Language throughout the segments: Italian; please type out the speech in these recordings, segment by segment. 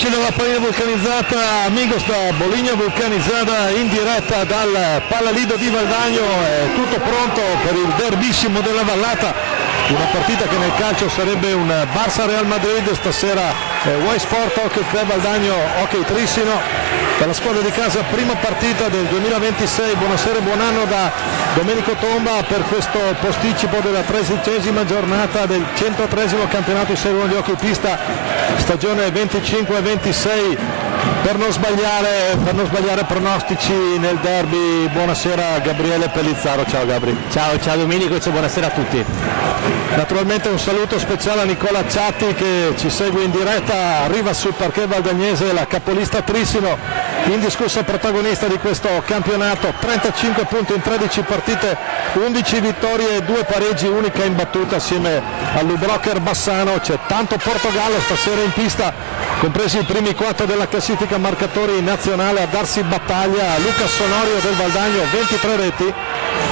Amici della Palina Vulcanizzata, amigos da Boligna Vulcanizzata, in diretta dal Palalido di Valdagno, è tutto pronto per il derbissimo della Vallata, una partita che nel calcio sarebbe un Barça Real Madrid, stasera Y Sport Hockey Club Valdagno Hockey Trissino. Per la squadra di casa, prima partita del 2026, buonasera e buon anno da Domenico Tomba per questo posticipo della 13ª giornata del 103esimo campionato serio di hockey pista stagione 25-26. Per non sbagliare pronostici nel derby, buonasera Gabriele Pellizzaro. Ciao Gabri. Ciao Domenico e buonasera a tutti. Naturalmente un saluto speciale a Nicola Ciatti che ci segue in diretta, arriva sul parquet valdagnese la capolista Trissino, indiscussa protagonista di questo campionato, 35 punti in 13 partite, 11 vittorie e 2 pareggi, unica imbattuta assieme all'Ubrocker Bassano. C'è tanto Portogallo stasera in pista, compresi i primi 4 della classifica marcatori nazionale, a darsi battaglia Lucas Sonorio del Valdagno, 23 reti,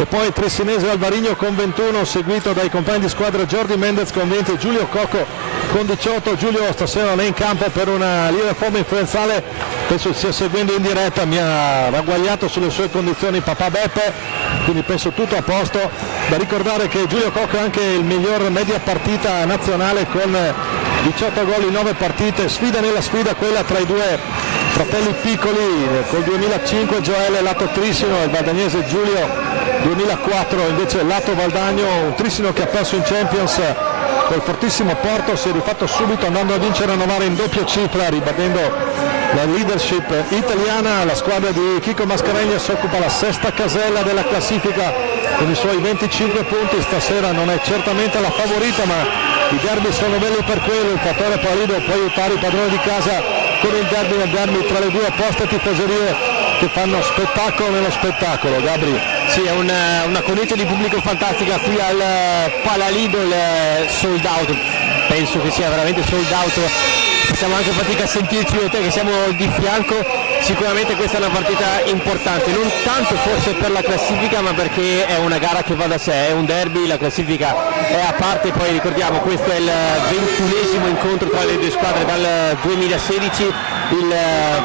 e poi Trissinese Alvarigno con 21, seguito dai compagni di squadra Jordi Mendez con 20 e Giulio Cocco con 18. Giulio stasera non è in campo per una lieve forma influenzale, penso stia seguendo in diretta, mi ha ragguagliato sulle sue condizioni papà Beppe, quindi penso tutto a posto. Da ricordare che Giulio Cocco è anche il miglior media partita nazionale con 18 gol in 9 partite, sfida nella sfida quella tra i due fratelli piccoli, col 2005 Gioele lato Trissino e il valdagnese Giulio 2004 invece lato Valdagno. Un Trissino che ha perso in Champions col fortissimo Porto, si è rifatto subito andando a vincere a Novara in doppia cifra, ribadendo la leadership italiana. La squadra di Chico Mascaregna si occupa la sesta casella della classifica con i suoi 25 punti, stasera non è certamente la favorita, ma i derby sono belli per quello, il fattore Palalido può aiutare i padroni di casa con il derby tra le due opposte tifoserie che fanno spettacolo nello spettacolo. Gabri. Sì, è una cornice di pubblico fantastica qui al Palalido, il sold out, penso che sia veramente sold out, facciamo anche fatica a sentirci io e te che siamo di fianco. Sicuramente questa è una partita importante, non tanto forse per la classifica ma perché è una gara che va da sé, è un derby, la classifica è a parte, poi ricordiamo questo è il 21esimo incontro tra le due squadre dal 2016, il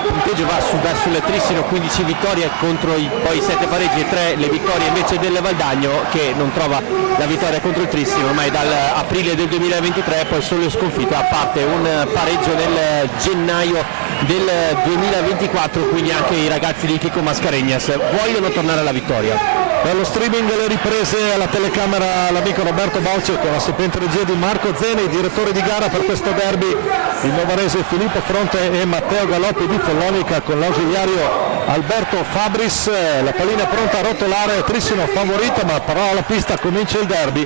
punteggio va verso il Trissino, 15 vittorie contro poi 7 pareggi e 3 le vittorie invece del Valdagno che non trova la vittoria contro il Trissino ormai dall'aprile del 2023, poi solo sconfitta, a parte un pareggio nel gennaio del 2024, quindi anche i ragazzi di Chico Mascaregnas vogliono tornare alla vittoria. Dallo streaming delle riprese alla telecamera l'amico Roberto Bauce con la sapiente regia di Marco Zeni, direttore di gara per questo derby il novarese Filippo Fronte e Matteo Galoppi di Follonica con l'ausiliario Alberto Fabris. La pallina pronta a rotolare, Trissino favorita ma però alla pista comincia il derby.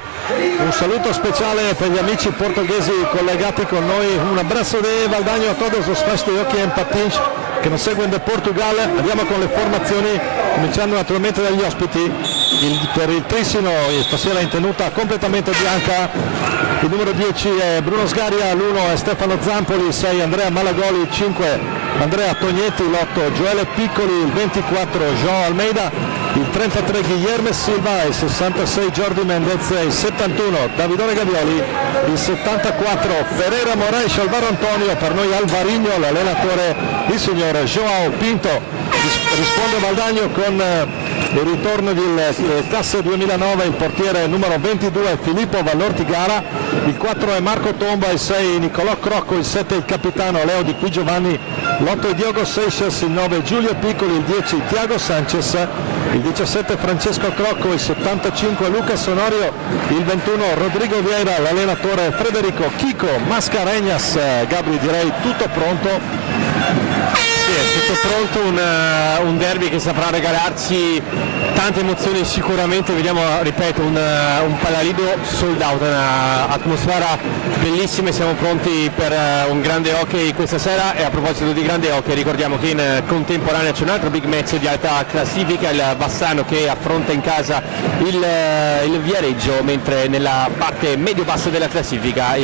Un saluto speciale per gli amici portoghesi collegati con noi, un abbraccio de Valdagno a todos os fãs do hockey em patins che nos seguono da Portogallo. Andiamo con le formazioni, cominciando naturalmente dagli ospiti. Per il Trissino stasera in tenuta completamente bianca, il numero 10 è Bruno Sgaria, l'1 è Stefano Zampoli, il 6 Andrea Malagoli, il 5 Andrea Tognetti, l'8 Gioele Piccoli, il 24 João Almeida, il 33 Guilherme Silva, il 66 Jordi Mendez, il 71 Davidone Gavioli, il 74 Pereira Moraes, Alvaro Antonio, per noi Alvarigno, l'allenatore il signor João Pinto. Risponde Valdagno con il ritorno del classe 2009, il portiere numero 22 è Filippo Vallortigara, il 4 è Marco Tomba, il 6 Nicolò Crocco, il 7 il capitano Leo Di Qui Giovanni, l'8 è Diogo Seixas, il 9 Giulio Piccoli, il 10 Tiago Sanchez, il 17 Francesco Crocco, il 75 Luca Sonorio, il 21 Rodrigo Vieira, l'allenatore Federico Chico Mascaregnas. Gabri, direi tutto pronto. Sì, è tutto pronto, un derby che saprà regalarci tante emozioni sicuramente, vediamo, ripeto, un Palalido sold out, un'atmosfera bellissima, siamo pronti per un grande hockey questa sera. E a proposito di grande hockey ricordiamo che in contemporanea c'è un altro big match di alta classifica, il Bassano che affronta in casa il Viareggio, mentre nella parte medio-bassa della classifica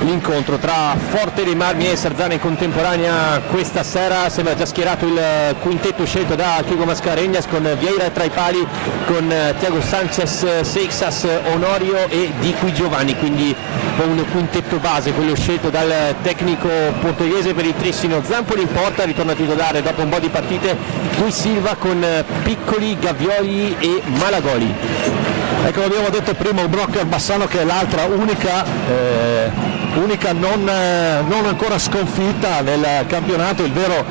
l'incontro tra Forte dei Marmi e Sarzana in contemporanea questa sera. sembra già schierato il quintetto scelto da Chico Mascarenhas, con Vieira tra i pali, con Thiago Sanchez, Seixas, Honorio e Di Qui Giovanni, quindi un quintetto base, quello scelto dal tecnico portoghese per il Trissino. Zampoli in porta, ritorna a titolare dopo un po' di partite Gui Silva con Piccoli, Gavioli e Malagoli. Ecco, abbiamo detto prima un Brocker Bassano che è l'altra unica non ancora sconfitta nel campionato, il vero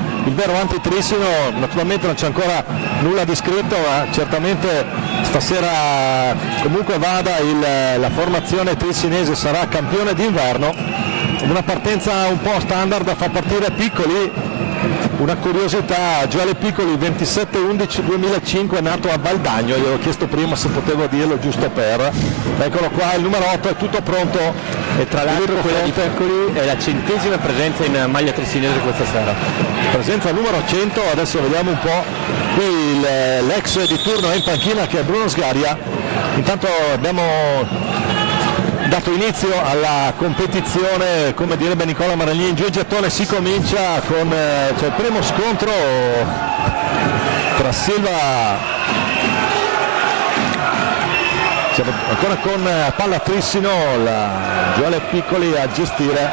antitrissino. Naturalmente non c'è ancora nulla di scritto, ma certamente stasera comunque vada la formazione trissinese sarà campione d'inverno. Una partenza un po' standard a far partire Piccoli. Una curiosità, Gioele Piccoli 27-11-2005, nato a Valdagno, gli avevo chiesto prima se potevo dirlo giusto per, eccolo qua, il numero 8 è tutto pronto, e tra l'altro quella di Piccoli è la 100ª presenza in maglia trissinese questa sera. Presenza numero 100, adesso vediamo un po', qui l'ex di turno è in panchina che è Bruno Sgaria. Intanto abbiamo dato inizio alla competizione, come direbbe Nicola Maraglini, giù il gettone, si comincia con il primo scontro tra Silva, siamo ancora con palla Trissino, Gioele Piccoli a gestire,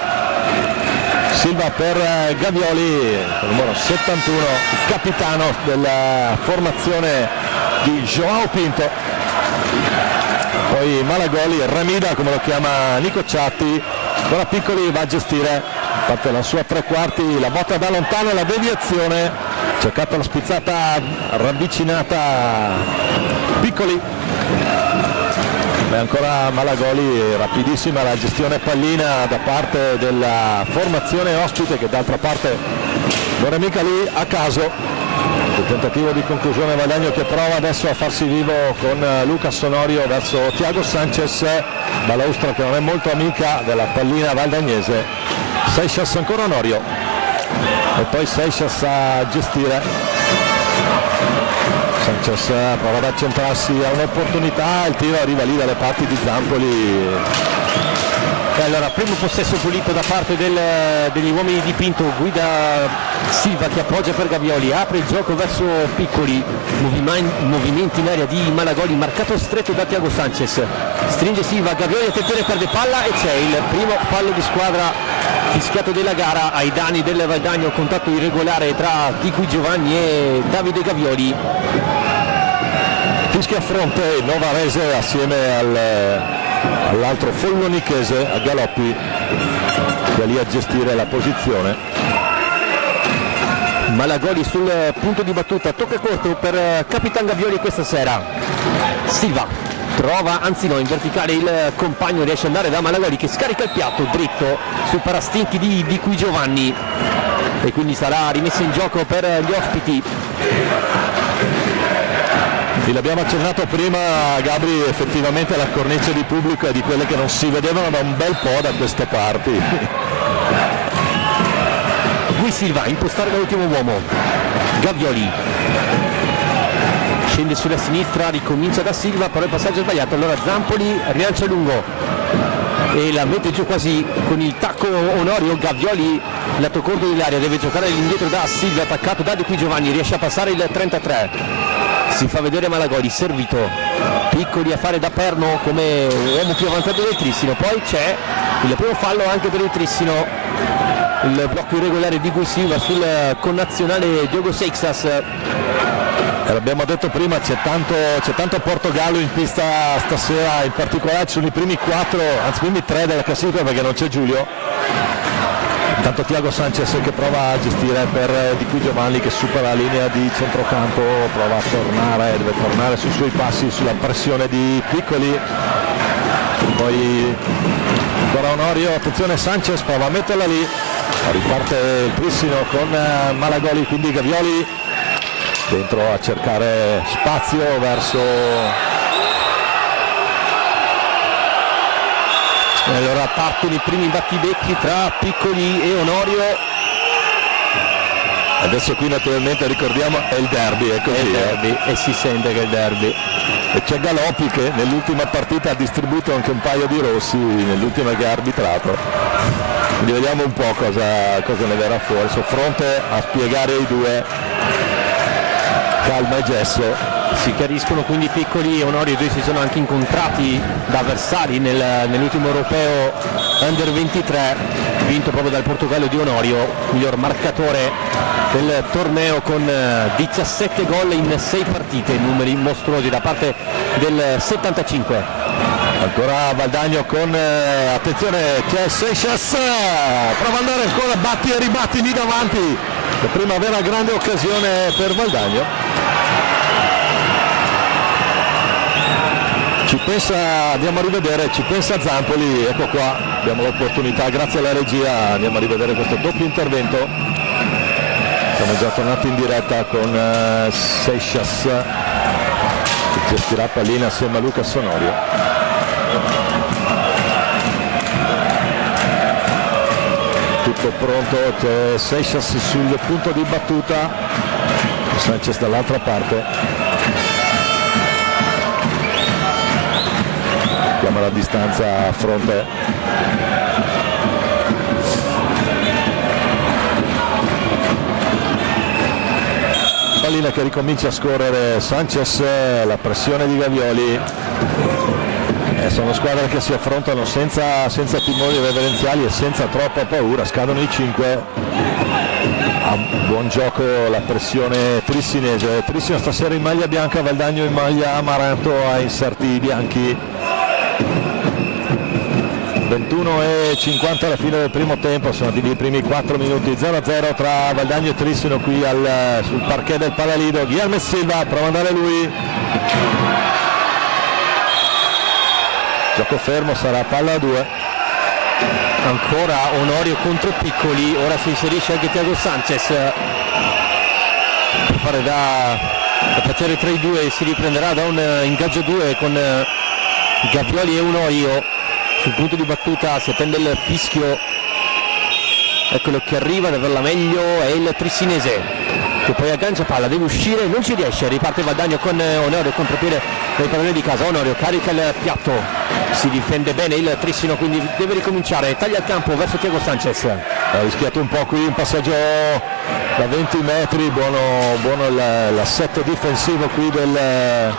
Silva per Gavioli, numero 71, il capitano della formazione di João Pinto. Poi Malagoli, Ramida come lo chiama Nico Ciatti, ora Piccoli va a gestire, parte la sua tre quarti, la botta da lontano, la deviazione, cercata la spizzata ravvicinata Piccoli, e ancora Malagoli, rapidissima la gestione pallina da parte della formazione ospite che d'altra parte non è mica lì a caso. Il tentativo di conclusione Valdagno che prova adesso a farsi vivo con Lucas Honorio verso Thiago Sanchez, balaustra che non è molto amica della pallina valdagnese. Seixas ancora Honorio e poi Seixas a gestire, Sanchez prova ad accentrarsi a un'opportunità, il tiro arriva lì dalle parti di Zampoli. E allora primo possesso pulito da parte degli uomini di Pinto, guida Silva che appoggia per Gavioli, apre il gioco verso Piccoli, movimenti in area di Malagoli, marcato stretto da Thiago Sanchez, stringe Silva, Gavioli, attenzione, perde palla e c'è il primo fallo di squadra fischiato della gara ai danni del Valdagno, contatto irregolare tra Di Qui Giovanni e Davide Gavioli. Fischia a fronte il Novarese assieme all'altro Follonichese, a Galoppi, che è lì a gestire la posizione. Malagoli sul punto di battuta, tocca corto per Capitan Gavioli questa sera. Silva trova, anzi no, in verticale il compagno, riesce ad andare da Malagoli che scarica il piatto dritto sul parastinchi di Qui Giovanni e quindi sarà rimessa in gioco per gli ospiti. L'abbiamo accennato prima, Gabri, effettivamente la cornice di pubblico è di quelle che non si vedevano da un bel po' da queste parti. Gui Silva, impostare dall'ultimo uomo, Gavioli scende sulla sinistra, ricomincia da Silva, però il passaggio è sbagliato, allora Zampoli rilancia lungo e la mette giù quasi con il tacco Honorio. Gavioli lato corto dell'area, deve giocare all'indietro da Silva, attaccato da Di Qui Giovanni, riesce a passare il 33. Si fa vedere Malagoli, servito, Piccoli a fare da perno come uomo più avanzato del Trissino, poi c'è il primo fallo anche per il Trissino, il blocco irregolare di Gui Silva sul connazionale Diogo Seixas. L'abbiamo detto prima, c'è tanto Portogallo in pista stasera, in particolare sono i primi 4, anzi primi 3 della classifica perché non c'è Giulio. Intanto Thiago Sanchez che prova a gestire per Di Qui Giovanni che supera la linea di centrocampo, prova a tornare, deve tornare sui suoi passi, sulla pressione di Piccoli. Poi ancora Honorio, attenzione Sanchez, prova a metterla lì, riparte il Trissino con Malagoli, quindi Gavioli dentro a cercare spazio verso... Allora partono i primi battibecchi tra Piccoli e Honorio. Adesso qui naturalmente ricordiamo è il derby, è così, è il derby, e si sente che è il derby. E c'è Galoppi che nell'ultima partita ha distribuito anche un paio di rossi, nell'ultima che ha arbitrato. quindi vediamo un po' cosa ne verrà fuori. Sul fronte a spiegare i due, calma e gesso. Si chiariscono quindi Piccoli e Onorio, i due si sono anche incontrati da avversari nell'ultimo europeo Under 23, vinto proprio dal Portogallo di Onorio, miglior marcatore del torneo con 17 gol in 6 partite, numeri mostruosi da parte del 75. Ancora Valdagno con attenzione, c'è Seixas, prova ad andare ancora, batti e ribatti lì davanti, la prima vera grande occasione per Valdagno. Ci pensa, andiamo a rivedere, ci pensa Zampoli, ecco qua, abbiamo l'opportunità, grazie alla regia, andiamo a rivedere questo doppio intervento. Siamo già tornati in diretta con Seixas, che gestirà pallina assieme a Lucas Onorio. Tutto pronto, c'è Seixas sul punto di battuta, Sanchez dall'altra parte. Chiama la distanza a fronte. Pallina che ricomincia a scorrere, Sanchez, la pressione di Gavioli. Sono squadre che si affrontano senza timori reverenziali e senza troppa paura, scadono i 5. A buon gioco la pressione trissinese. Trissino stasera in maglia bianca, Valdagno in maglia amaranto, a inserti bianchi. 21:50 alla fine del primo tempo, sono i primi 4 minuti, 0-0 tra Valdagno e Trissino qui sul parquet del Palalido. Guilherme Silva prova ad andare lui, gioco fermo, sarà palla a 2. Ancora Onorio contro Piccoli, ora si inserisce anche Thiago Sanchez per fare da piacere tra i due, si riprenderà da un ingaggio 2 con Gavioli e Onorio. Sul punto di battuta si attende il fischio, eccolo che arriva ad averla meglio, è il trissinese che poi aggancia palla, deve uscire, non ci riesce, riparte Valdagno con Onorio, contropiede dai padroni di casa. Onorio carica il piatto, si difende bene il Trissino, quindi deve ricominciare, taglia il campo verso Thiago Sanchez. Ha rischiato un po' qui un passaggio da 20 metri, buono l'assetto difensivo qui del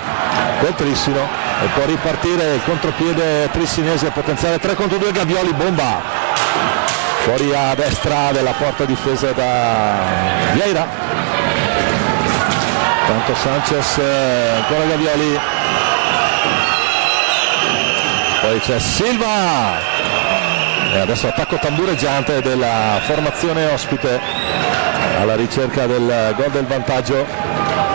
Trissino, e può ripartire il contropiede trissinese, potenziale 3 contro 2, Gavioli, bomba fuori a destra della porta difesa da Vieira. Tanto Sanchez, ancora Gavioli, poi c'è Silva e adesso attacco tambureggiante della formazione ospite alla ricerca del gol del vantaggio,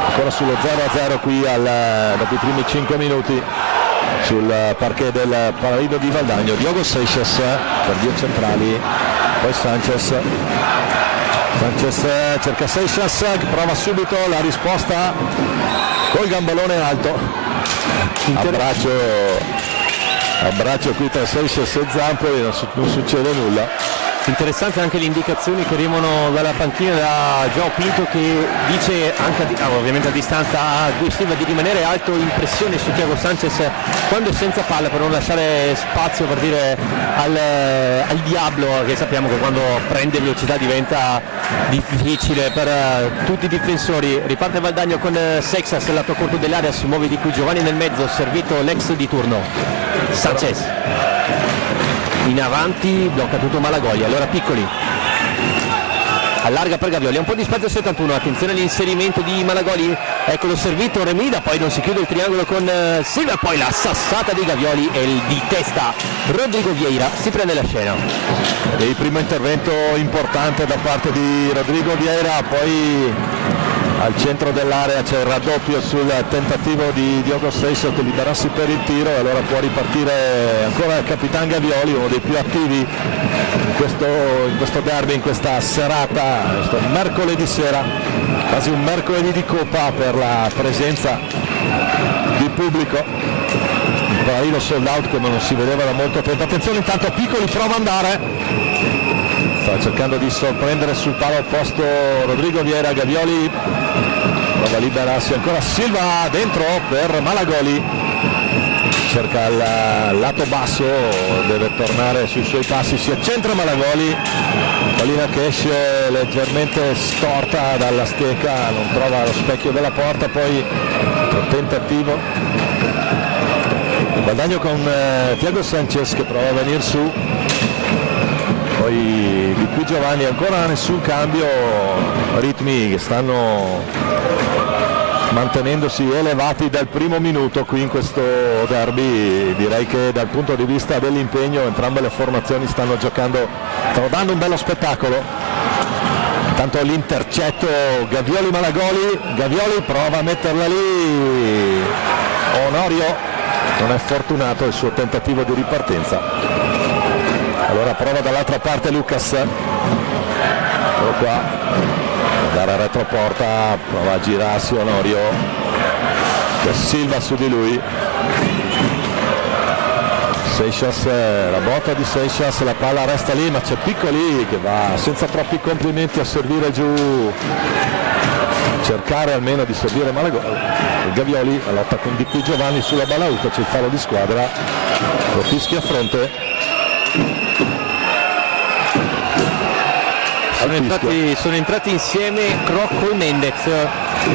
ancora sullo 0-0 qui dopo i primi 5 minuti sul parquet del Palalido di Valdagno. Diogo Seixas per 2 centrali, poi Sanchez cerca Seixas, prova subito la risposta col gambalone alto, abbraccio qui tra Seixas e Zampoli, non succede nulla. Interessante anche le indicazioni che arrivano dalla panchina da João Pinto, che dice anche ovviamente a distanza a Guy Silva di rimanere alto in pressione su Thiago Sanchez quando è senza palla, per non lasciare spazio per dire al Diablo, che sappiamo che quando prende velocità diventa difficile per tutti i difensori. Riparte Valdagno con Seixas, lato corto dell'area, si muove di qui Giovanni nel mezzo, servito l'ex di turno Sanchez in avanti, blocca tutto Malagoli, allora Piccoli allarga per Gavioli, un po' di spazio 71, attenzione all'inserimento di Malagoli, eccolo servito Remida, poi non si chiude il triangolo con Silva, poi la sassata di Gavioli e il di testa Rodrigo Vieira si prende la scena. E il primo intervento importante da parte di Rodrigo Vieira, poi al centro dell'area c'è il raddoppio sul tentativo di Diogo Seixas che liberarsi per il tiro, e allora può ripartire ancora il Capitan Gavioli, uno dei più attivi in questo derby, in questa serata, questo mercoledì sera, quasi un mercoledì di Coppa per la presenza di pubblico. Un Palalido sold out come non si vedeva da molto tempo. Attenzione, intanto Piccoli prova ad andare, sta cercando di sorprendere sul palo opposto Rodrigo Vieira, Gavioli prova a liberarsi, ancora Silva dentro per Malagoli, cerca il lato basso, deve tornare sui suoi passi, si accentra Malagoli, pallina che esce leggermente storta dalla stecca, non trova lo specchio della porta, poi altro tentativo, guadagno con Thiago Sanchez che prova a venire su, poi di qui Giovanni, ancora nessun cambio, ritmi che stanno mantenendosi elevati dal primo minuto qui in questo derby. Direi che dal punto di vista dell'impegno entrambe le formazioni stanno dando un bello spettacolo. Intanto l'intercetto Gavioli-Malagoli, Gavioli prova a metterla lì, Onorio non è fortunato il suo tentativo di ripartenza, allora prova dall'altra parte Lucas, eccolo qua, andare a retroporta, prova a girarsi Onorio, Silva su di lui, Seixas, la botta di Seixas, la palla resta lì ma c'è Piccoli che va senza troppi complimenti a servire giù, cercare almeno di servire Gavioli, la lotta con Di Qui Giovanni sulla Balauta, c'è il fallo di squadra, lo fischia a fronte. Sono entrati insieme Crocco e Mendez,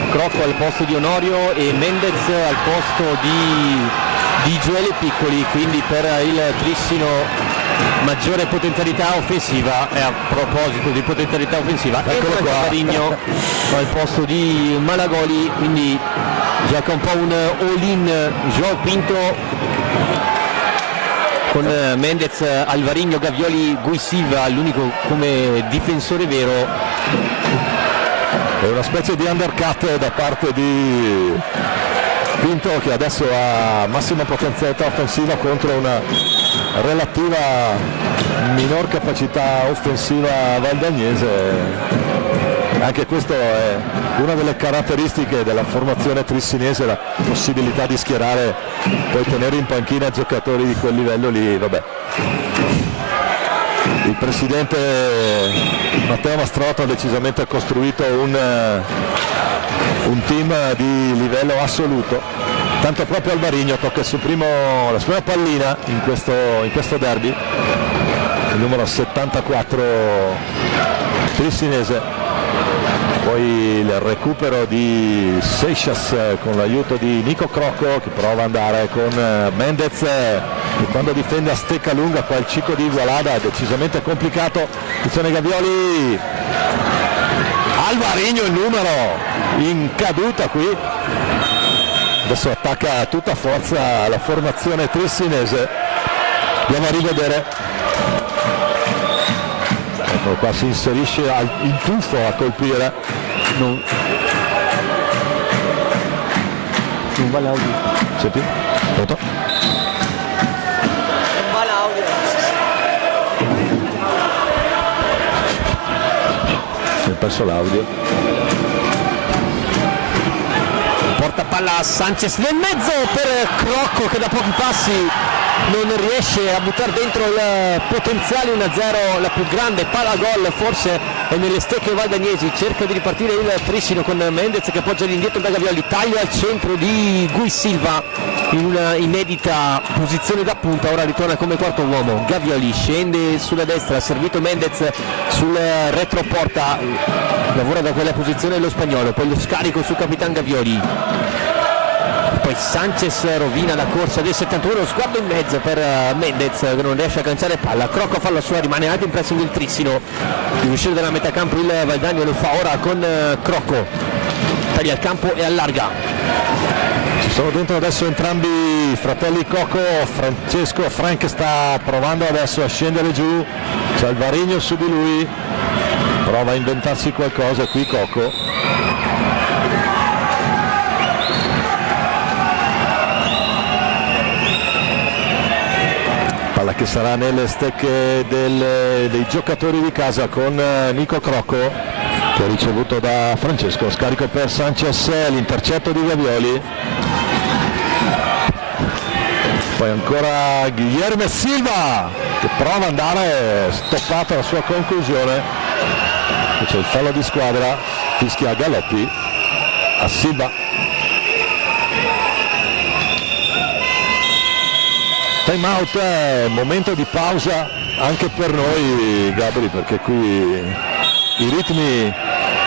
Crocco al posto di Onorio e Mendez al posto di Gioele Piccoli, quindi per il Trissino maggiore potenzialità offensiva. E a proposito di potenzialità offensiva, eccolo qua, Varigno al posto di Malagoli, quindi gioca un po' un all-in João Pinto con Mendez, Alvarino, Gavioli, Guisiva, l'unico come difensore vero. È una specie di undercut da parte di Pinto che adesso ha massima potenzialità offensiva contro una relativa minor capacità offensiva valdagnese. Anche questo è una delle caratteristiche della formazione trissinese, la possibilità di schierare, poi tenere in panchina giocatori di quel livello lì, vabbè. Il presidente Matteo Mastrotto ha decisamente costruito un team di livello assoluto. Tanto proprio Alvarino tocca la sua prima pallina in questo derby, il numero 74 trissinese. Poi il recupero di Seixas con l'aiuto di Nico Crocco che prova ad andare con Mendez che quando difende a stecca lunga, qua il ciclo di Igualada è decisamente complicato. Attenzione Gavioli, Alvarino il numero in caduta qui, adesso attacca a tutta forza la formazione trissinese, andiamo a rivedere. Eccolo qua, si inserisce in tuffo a colpire, non va l'audio. Senti? Pronto? Non va l'audio. Si è perso l'audio. Porta palla a Sanchez nel mezzo per Crocco che da pochi passi non riesce a buttare dentro il potenziale 1-0, la più grande palla gol forse è nelle stecche valdagnesi. Cerca di ripartire il Trissino con Mendez che appoggia all'indietro da Gavioli, taglia al centro di Gui Silva in una inedita posizione da punta, ora ritorna come quarto uomo. Gavioli scende sulla destra, ha servito Mendez sul retroporta, lavora da quella posizione lo spagnolo, poi lo scarico sul Capitan Gavioli. Poi Sanchez rovina la corsa del 71, sguardo in mezzo per Mendez che non riesce a canciare palla, Crocco fa la sua, rimane alto in pressing il Trissino, deve uscire dalla metà campo il Valdagno, lo fa ora con Crocco, taglia il campo e allarga. Ci sono dentro adesso entrambi i fratelli Cocco, Frank sta provando adesso a scendere giù, c'è Alvarino su di lui, prova a inventarsi qualcosa qui Cocco. Che sarà nelle stecche dei giocatori di casa con Nico Crocco che ha ricevuto da Francesco, scarico per Sanchez, l'intercetto di Gavioli, poi ancora Guilherme Silva che prova ad andare, stoppata la sua conclusione, c'è il fallo di squadra, fischia Galoppi a Silva. Time out, momento di pausa anche per noi, Gabri, perché qui i ritmi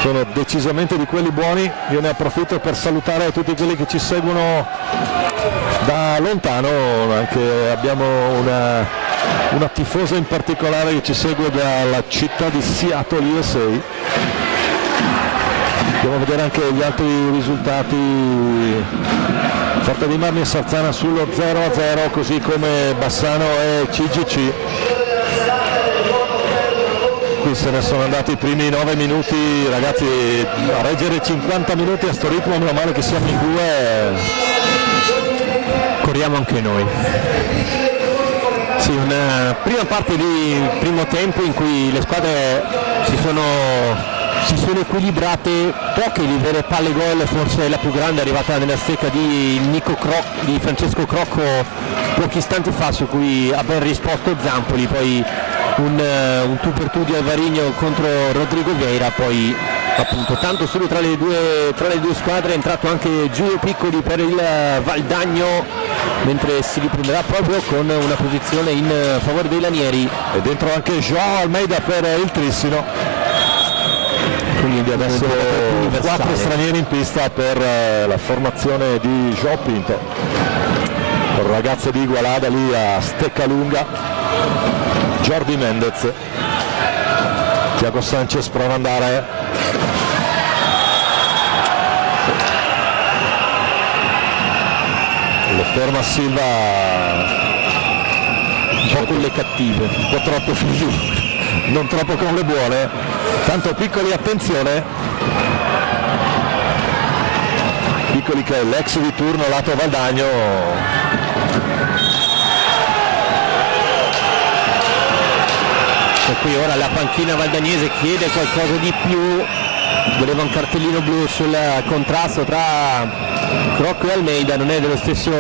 sono decisamente di quelli buoni. Io ne approfitto per salutare tutti quelli che ci seguono da lontano, anche abbiamo una tifosa in particolare che ci segue dalla città di Seattle, USA. Andiamo a vedere anche gli altri risultati. Forte di Marmi e Sarzana sullo 0-0, così come Bassano e CGC. Qui se ne sono andati i primi 9 minuti, ragazzi, a reggere 50 minuti a sto ritmo, meno male che siamo in due, corriamo anche noi. Sì, una prima parte di primo tempo in cui le squadre si sono equilibrate, poche di vere palle gol, forse la più grande è arrivata nella stecca di Francesco Crocco pochi istanti fa, su cui ha ben risposto Zampoli, poi un tu per tu di Alvarino contro Rodrigo Vieira, poi appunto tanto solo tra le due squadre. È entrato anche Giulio Piccoli per il Valdagno, mentre si riprenderà proprio con una posizione in favore dei lanieri, e dentro anche João Almeida per il Trissino. Quindi adesso 4 stranieri in pista per la formazione di João Pinto, il ragazzo di Igualada lì a stecca lunga. Jordi Mendez, Thiago Sanchez prova ad andare, le ferma Silva un po' con le cattive, un po' troppo figli, non troppo con le buone. Tanto Piccoli, attenzione, Piccoli che è l'ex di turno lato Valdagno. E qui ora la panchina valdagnese chiede qualcosa di più, voleva un cartellino blu sul contrasto tra Crocco e Almeida, non è dello stesso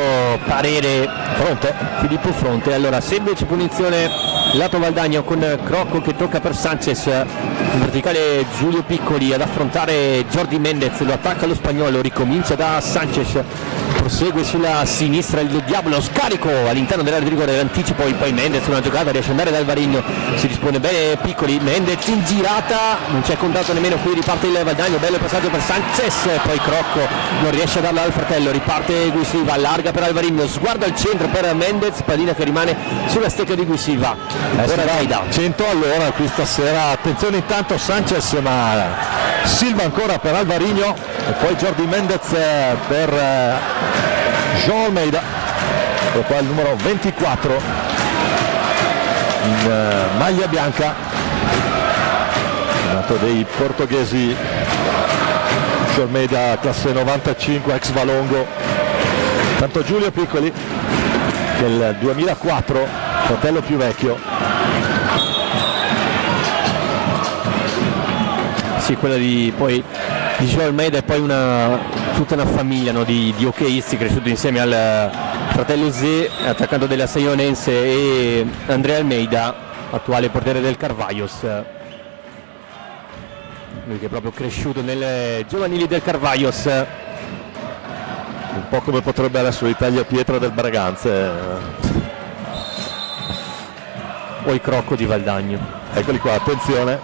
parere Filippo Fronte. Allora semplice punizione lato Valdagno con Crocco che tocca per Sanchez, in verticale Giulio Piccoli ad affrontare Jordi Mendez, lo attacca lo spagnolo, ricomincia da Sanchez, prosegue sulla sinistra il Diavolo, scarico all'interno dell'area di rigore, l'anticipo, poi Mendez una giocata, riesce ad andare dal Varigno, si dispone bene Piccoli, Mendez in girata, non c'è contato nemmeno, qui riparte il Valdagno, bello passaggio per Sanchez, poi Crocco non riesce a darla al fratello, riparte Guisilva, allarga per Alvarino, sguardo al centro per Mendez, pallina che rimane sulla stecca di Guisilva. Ora Almeida 100 all'ora qui stasera, attenzione intanto Sanchez, ma Silva ancora per Alvarino e poi Jordi Mendez per João Almeida, e poi il numero 24 in maglia bianca, nato dei portoghesi, João Almeida classe 95, ex Valongo. Tanto Giulio Piccoli del 2004, fratello più vecchio. Sì, quella di João Almeida è poi tutta una famiglia, no, di hockeyisti cresciuti insieme al fratello Zé, attaccante della Seionense, e Andrea Almeida, attuale portiere del Carvalhos. Lui che è proprio cresciuto nelle giovanili del Carvalhos. Un po' come potrebbe essere l'Italia Pietra del Braganza. O il Crocco di Valdagno. Eccoli qua, attenzione.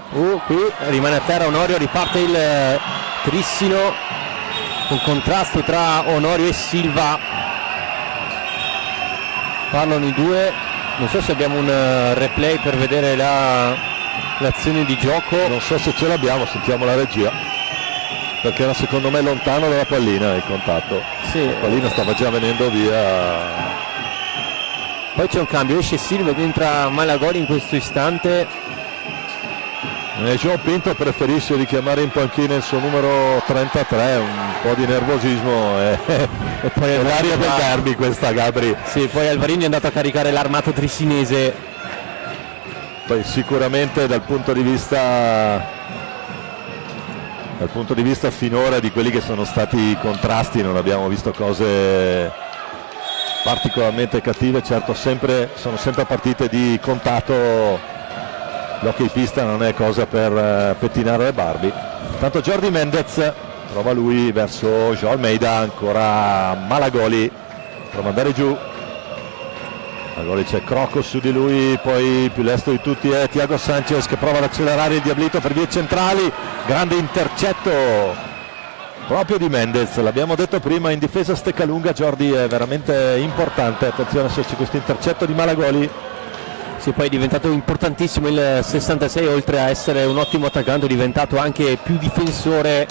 Qui rimane a terra Onorio, riparte il Trissino, un contrasto tra Onorio e Silva, parlano i due, non so se abbiamo un replay per vedere l'azione di gioco. Non so se ce l'abbiamo, sentiamo la regia, perché era secondo me lontano dalla pallina il contatto. Sì. La pallina stava già venendo via. Poi c'è un cambio, esce Silva ed entra Malagoli in questo istante. João Pinto preferisce richiamare in panchina il suo numero 33, un po' di nervosismo e poi è l'aria del derby questa, Gabri. Sì, poi Alvarini è andato a caricare l'armato trissinese. Poi sicuramente dal punto di vista finora di quelli che sono stati i contrasti non abbiamo visto cose particolarmente cattive. Certo, sono sempre partite di contatto, l'hockey pista non è cosa per pettinare le Barbie. Tanto Jordi Mendez prova lui verso João Almeida, ancora Malagoli, prova ad andare giù, Magari c'è Crocco su di lui, poi più lesto di tutti è Thiago Sanchez che prova ad accelerare il Diablito per vie centrali, grande intercetto proprio di Mendez, l'abbiamo detto prima, in difesa Steccalunga Jordi è veramente importante, attenzione se c'è questo intercetto di Malagoli. Sì, poi è diventato importantissimo il 66, oltre a essere un ottimo attaccante è diventato anche più difensore,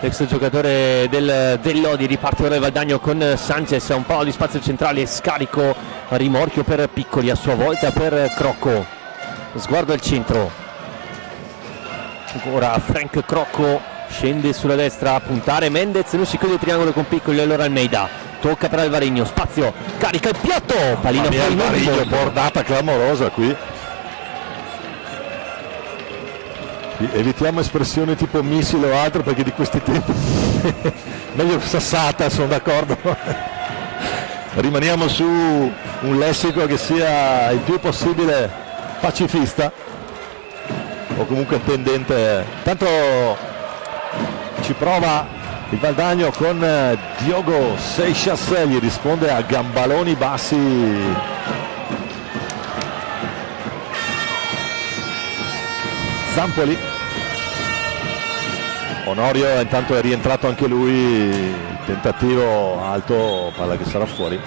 l'ex giocatore del Lodi. Riparte ora il Valdagno con Sanchez, un po' di spazio centrale, scarico a rimorchio per Piccoli, a sua volta per Crocco, sguardo al centro, ancora Frank Crocco, scende sulla destra a puntare Mendez, non si chiude il triangolo con Piccoli, allora Almeida tocca per Alvarinho, spazio, carica il piatto, pallina fuori, Alvarinho, bordata clamorosa qui. Evitiamo espressioni tipo missile o altro perché di questi tempi meglio sassata, sono d'accordo. Rimaniamo su un lessico che sia il più possibile pacifista o comunque tendente. Tanto ci prova il Valdagno con Diogo Seixas, gli risponde a gambaloni bassi. Zampoli, Onorio intanto è rientrato anche lui, tentativo alto, palla che sarà fuori,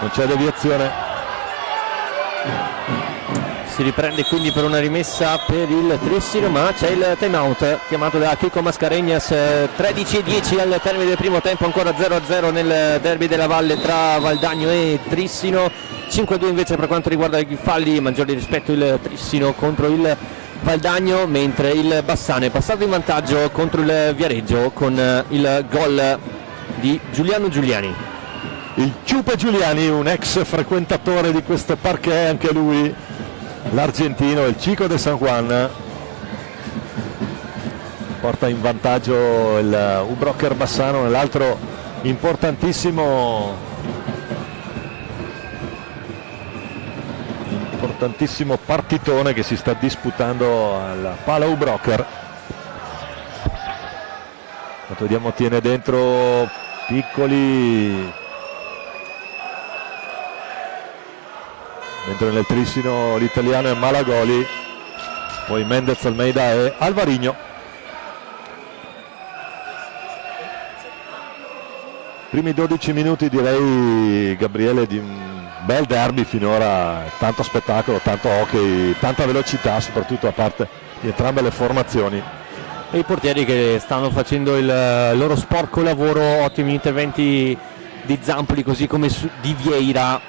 non c'è deviazione. Si riprende quindi per una rimessa per il Trissino, ma c'è il time out chiamato da Chico Mascarenhas. 13:10 al termine del primo tempo, ancora 0-0 nel derby della Valle tra Valdagno e Trissino. 5-2 invece per quanto riguarda i falli, maggiore rispetto il Trissino contro il Valdagno, mentre il Bassano è passato in vantaggio contro il Viareggio con il gol di Giuliano Giuliani. Il Ciupe Giuliani, un ex frequentatore di questo parquet, anche lui l'argentino, il Chico de San Juan, porta in vantaggio il Ubrocker Bassano nell'altro importantissimo partitone che si sta disputando al Pala Ubrocker. Vediamo, tiene dentro Piccoli, mentre nel Trissino l'italiano è Malagoli, poi Mendez, Almeida e Alvarinho. Primi 12 minuti direi, Gabriele, di un bel derby finora, tanto spettacolo, tanto hockey, tanta velocità soprattutto a parte di entrambe le formazioni. E i portieri che stanno facendo il loro sporco lavoro, ottimi interventi di Zampoli così come di Vieira.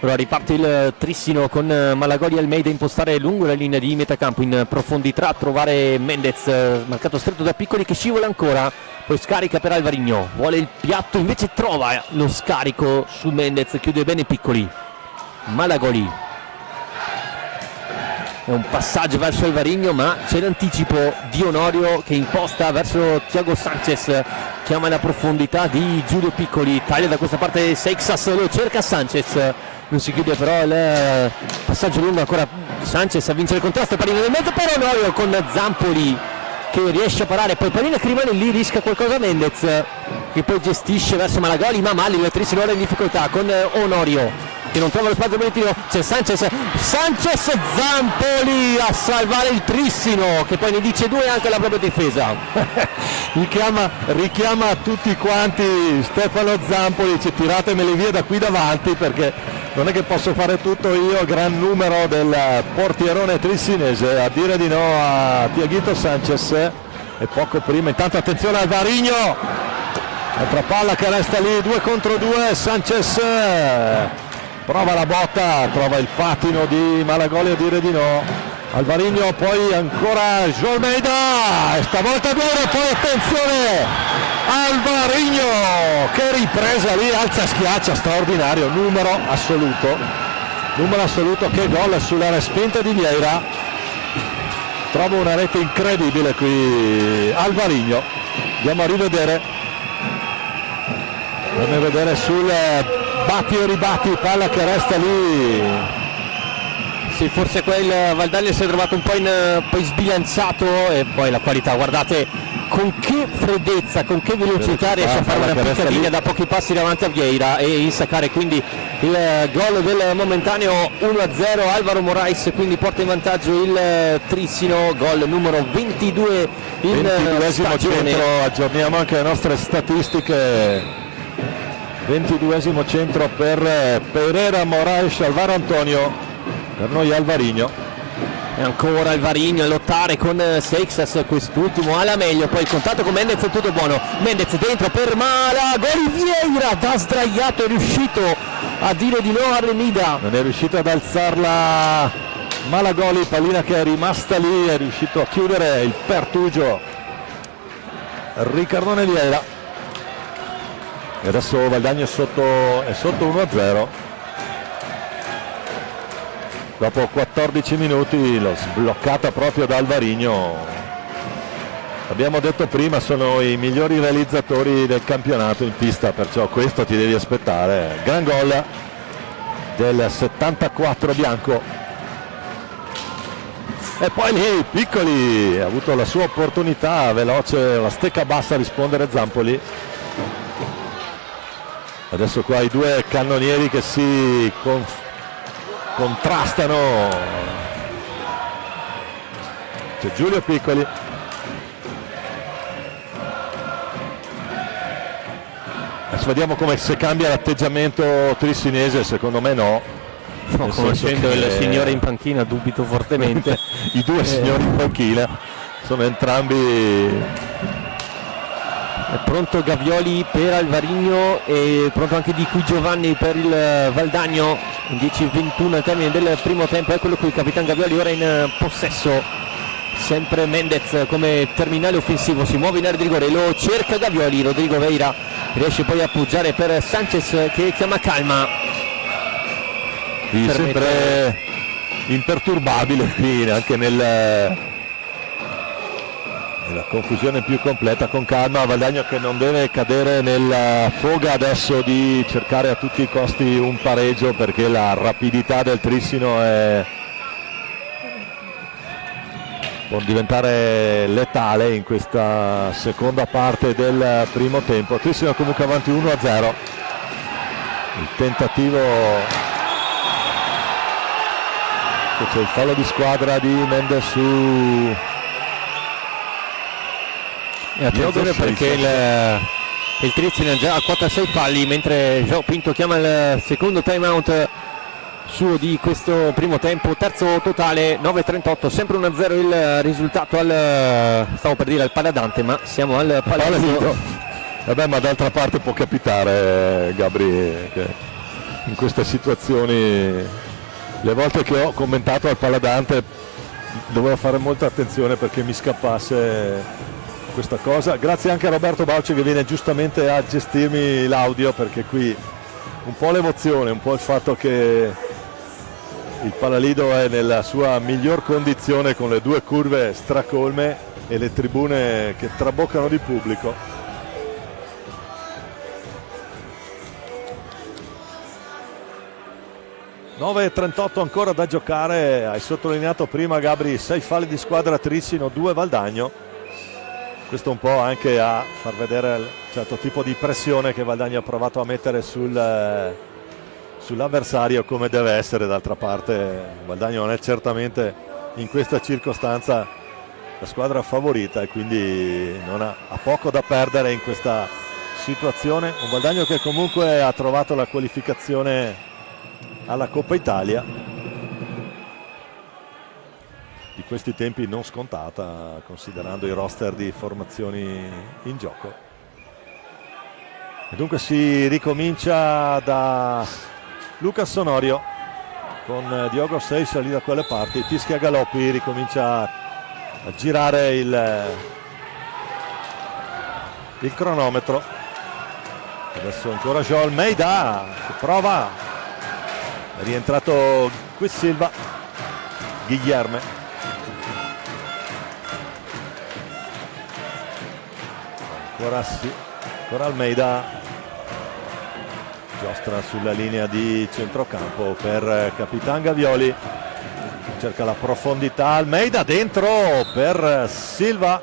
Ora riparte il Trissino con Malagoli e Almeida, impostare lungo la linea di metacampo in profondità, trovare Mendez, marcato stretto da Piccoli che scivola ancora, poi scarica per Alvarinho, vuole il piatto, invece trova lo scarico su Mendez, chiude bene Piccoli. Malagoli, è un passaggio verso Alvarinho, ma c'è l'anticipo di Onorio che imposta verso Thiago Sanchez, chiama la profondità di Giulio Piccoli, taglia da questa parte Seixas, lo cerca Sanchez, non si chiude però il passaggio lungo, ancora Sanchez a vincere il contrasto, pallina nel mezzo per Onorio con Zampoli che riesce a parare, poi pallina che rimane lì, rischia qualcosa Mendez che poi gestisce verso Malagoli, ma male il Trissino ora in difficoltà con Onorio che non trova lo spazio benedetto, c'è Sanchez, Zampoli a salvare il Trissino che poi ne dice due anche alla propria difesa. richiama tutti quanti Stefano Zampoli, dice tiratemeli via da qui davanti perché non è che posso fare tutto io, gran numero del portierone trissinese a dire di no a Thiaguito Sanchez. E poco prima, intanto attenzione al Varigno, altra palla che resta lì, 2 contro 2, Sanchez prova la botta, trova il patino di Malagoli a dire di no. Alvarinho, poi ancora Almeida, e stavolta due, poi attenzione Alvarinho, che ripresa lì, alza schiaccia, straordinario, numero assoluto, che gol sulla respinta di Vieira, trova una rete incredibile qui Alvarinho. Andiamo a rivedere, sul batti e ribatti, palla che resta lì. Sì, forse quel Valdagno si è trovato un po' poi sbilanciato, e poi la qualità, guardate con che freddezza, con che velocità riesce a fare una piccadina da pochi passi davanti a Vieira e insaccare quindi il gol del momentaneo 1-0. Alvaro Morais quindi porta in vantaggio il Trissino, gol numero 22 in 22esimo stagione. centro, aggiorniamo anche le nostre statistiche. 22esimo centro per Pereira, Morais, Alvaro Antonio, per noi Alvarinho. E ancora Alvarinho a lottare con Seixas, quest'ultimo alla meglio, poi il contatto con Mendez è tutto buono, Mendez dentro per Malagoli, Vieira da sdraiato è riuscito a dire di no a Remida, Non è riuscito ad alzarla Malagoli, pallina che è rimasta lì, è riuscito a chiudere il pertugio Riccardone Vieira. E adesso Valdagno è sotto 1-0. Dopo 14 minuti l'ho sbloccata proprio da Alvarinho. Abbiamo detto prima, sono i migliori realizzatori del campionato in pista, perciò questo ti devi aspettare. Gran gol del 74 bianco. E poi lì Piccoli ha avuto la sua opportunità, veloce, la stecca bassa a rispondere Zampoli. Adesso qua i due cannonieri che si contrastano. C'è Giulio Piccoli, adesso vediamo come se cambia l'atteggiamento trissinese. Secondo me no, conoscendo il signore in panchina dubito fortemente. I due signori in panchina sono entrambi. È pronto Gavioli per Alvarinho e pronto anche Di Qui Giovanni per il Valdagno. 10-21 al termine del primo tempo, eccolo qui il capitano Gavioli ora in possesso, sempre Mendez come terminale offensivo, si muove in area di rigore, lo cerca Gavioli, Rodrigo Vieira riesce poi a appoggiare per Sanchez che chiama calma. Sempre imperturbabile qui anche nella confusione più completa, con calma. Valdagno che non deve cadere nella foga adesso di cercare a tutti i costi un pareggio, perché la rapidità del Trissino può diventare letale in questa seconda parte del primo tempo. Trissino comunque avanti 1-0. Il tentativo, c'è il fallo di squadra di Mendes su. E attenzione perché il Trissino è già a 4-6 falli, mentre João Pinto chiama il secondo time out suo di questo primo tempo, terzo totale 9-38, sempre 1-0 il risultato stavo per dire al Paladante, ma siamo al Palazzo. Vabbè, ma d'altra parte può capitare, Gabri, che in queste situazioni, le volte che ho commentato al Paladante dovevo fare molta attenzione perché mi scappasse questa cosa. Grazie anche a Roberto Bauci che viene giustamente a gestirmi l'audio, perché qui un po' l'emozione, un po' il fatto che il Palalido è nella sua miglior condizione, con le due curve stracolme e le tribune che traboccano di pubblico. (9:38) ancora da giocare. Hai sottolineato prima, Gabri, 6 falli di squadra Trissino, 2 Valdagno. Questo un po' anche a far vedere il certo tipo di pressione che Valdagno ha provato a mettere sull'avversario, come deve essere. D'altra parte Valdagno non è certamente in questa circostanza la squadra favorita e quindi ha poco da perdere in questa situazione. Un Valdagno che comunque ha trovato la qualificazione alla Coppa Italia, di questi tempi non scontata considerando i roster di formazioni in gioco. E dunque si ricomincia da Lucas Sonorio con Diogo Seixas lì da quelle parti, fischia Galoppi, ricomincia a girare il cronometro. Adesso ancora João Almeida che prova, è rientrato qui Silva, Guilherme. Ancora Almeida, giostra sulla linea di centrocampo per Capitan Gavioli, cerca la profondità, Almeida dentro per Silva,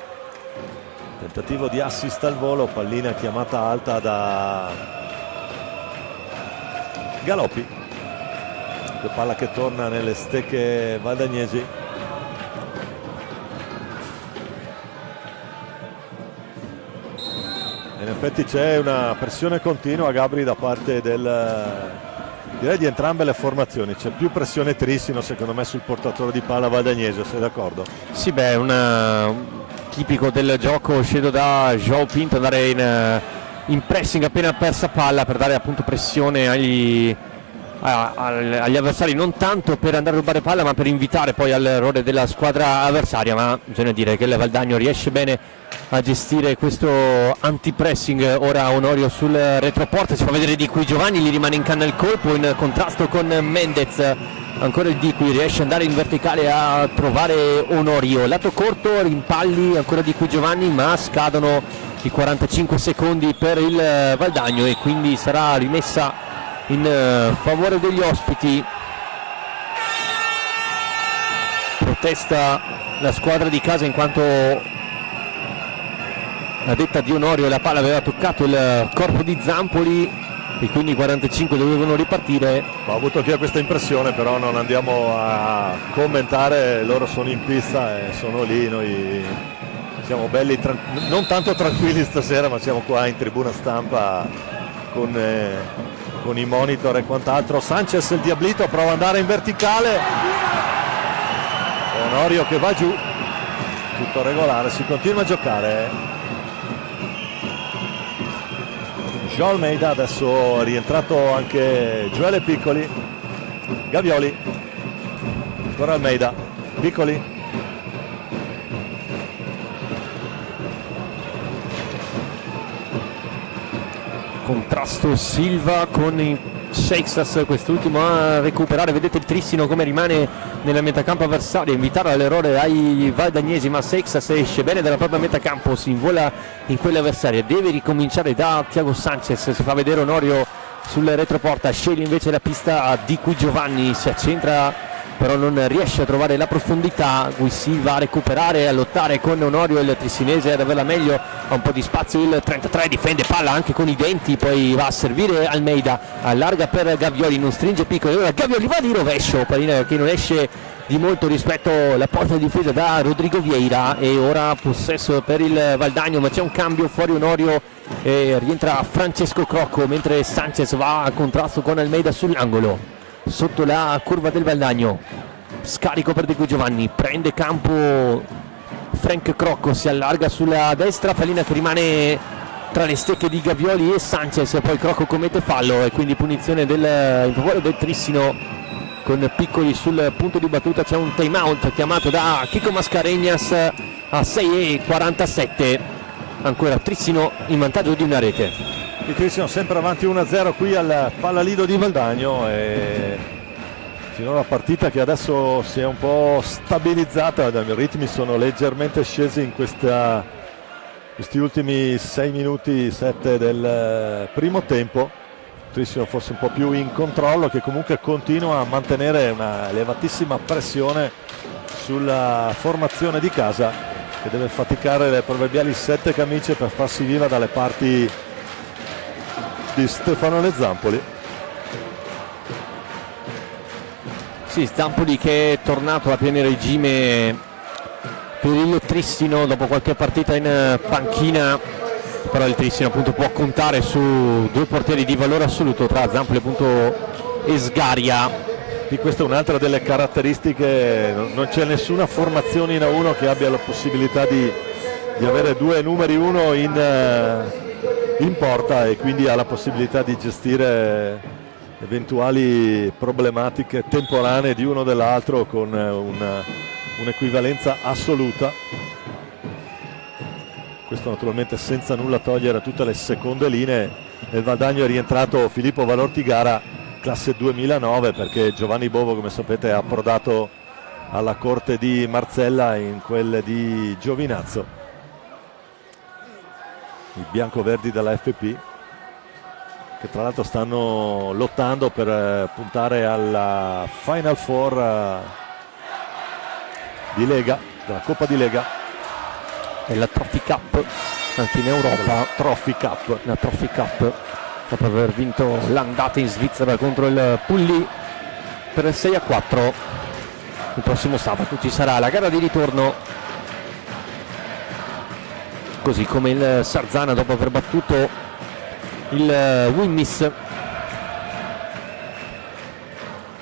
Tentativo di assist al volo, pallina chiamata alta da Galoppi, palla che torna nelle stecche valdagnesi. In effetti c'è una pressione continua, Gabri, da parte direi di entrambe le formazioni. C'è più pressione Trissino secondo me sul portatore di palla valdagnese, sei d'accordo? Sì, beh, tipico del gioco uscito da João Pinto, andare in pressing appena persa palla per dare appunto pressione agli avversari, non tanto per andare a rubare palla ma per invitare poi all'errore della squadra avversaria. Ma bisogna dire che il Valdagno riesce bene a gestire questo anti-pressing. Ora Onorio sul retroporta, si fa vedere Di Qui Giovanni, gli rimane in canna il colpo in contrasto con Mendez. Ancora il Di Qui riesce ad andare in verticale a trovare Onorio, lato corto, rimpalli ancora Di Qui Giovanni, ma scadono i 45 secondi per il Valdagno e quindi sarà rimessa in favore degli ospiti. Protesta la squadra di casa in quanto, a detta di Onorio, la palla aveva toccato il corpo di Zampoli e quindi i 45 dovevano ripartire. Ho avuto anche questa impressione, però non andiamo a commentare, loro sono in pista e sono lì, noi siamo belli, non tanto tranquilli stasera, ma siamo qua in tribuna stampa con i monitor e quant'altro. Sanchez, il diablito, prova ad andare in verticale, Onorio che va giù, tutto regolare, si continua a giocare. João Almeida, adesso è rientrato anche Gioele Piccoli, Gavioli, ancora Almeida, Piccoli, contrasto Silva con i Seixas, quest'ultimo a recuperare. Vedete il Trissino come rimane nella metacampo avversaria, invitare all'errore ai valdagnesi, ma Seixas esce bene dalla propria metacampo, si invola in quella avversaria, deve ricominciare da Thiago Sanchez, si fa vedere Onorio sul retroporta, sceglie invece la pista a Di Qui Giovanni, si accentra però non riesce a trovare la profondità. Gui Silva a recuperare, a lottare con Onorio, il trissinese ad averla meglio, ha un po' di spazio il 33, difende palla anche con i denti, poi va a servire Almeida, allarga per Gavioli, non stringe Piccoli, ora Gavioli va di rovescio, pallina che non esce di molto rispetto alla porta di difesa da Rodrigo Vieira, e ora possesso per il Valdagno, ma c'è un cambio, fuori Onorio e rientra Francesco Crocco, mentre Sanchez va a contrasto con Almeida sull'angolo sotto la curva del Valdagno. Scarico per Di Qui Giovanni, prende campo Frank Crocco, si allarga sulla destra, pallina che rimane tra le stecche di Gavioli e Sanchez, poi Crocco commette fallo e quindi punizione in favore del Trissino con Piccoli sul punto di battuta. C'è un time out chiamato da Chico Mascarenhas a 6:47, ancora Trissino in vantaggio di una rete. Il Trissino sempre avanti 1-0 qui al Pallalido di Valdagno, e finora la partita che adesso si è un po' stabilizzata, i ritmi sono leggermente scesi in questi ultimi 6 minuti 7 del primo tempo. Trissino forse un po' più in controllo, che comunque continua a mantenere una elevatissima pressione sulla formazione di casa, che deve faticare le proverbiali 7 camicie per farsi viva dalle parti di Stefanone Zampoli. Sì, Zampoli che è tornato a pieno regime per il Trissino dopo qualche partita in panchina, però il Trissino appunto può contare su due portieri di valore assoluto tra Zampoli appunto e Sgaria. E questa è un'altra delle caratteristiche, non c'è nessuna formazione in A1 che abbia la possibilità di avere due numeri uno in porta, e quindi ha la possibilità di gestire eventuali problematiche temporanee di uno o dell'altro con un'equivalenza assoluta. Questo naturalmente senza nulla togliere a tutte le seconde linee. Nel Valdagno è rientrato Filippo Valortigara, classe 2009, perché Giovanni Bovo, come sapete, è approdato alla corte di Marzella in quelle di Giovinazzo. I biancoverdi della FP, che tra l'altro stanno lottando per puntare alla Final Four di Lega, della Coppa di Lega. nella Trophy Cup, anche in Europa. Trophy Cup. La Trophy Cup, dopo aver vinto l'andata in Svizzera contro il Pully per il 6-4. Il prossimo sabato ci sarà la gara di ritorno, così come il Sarzana dopo aver battuto il Wimmis.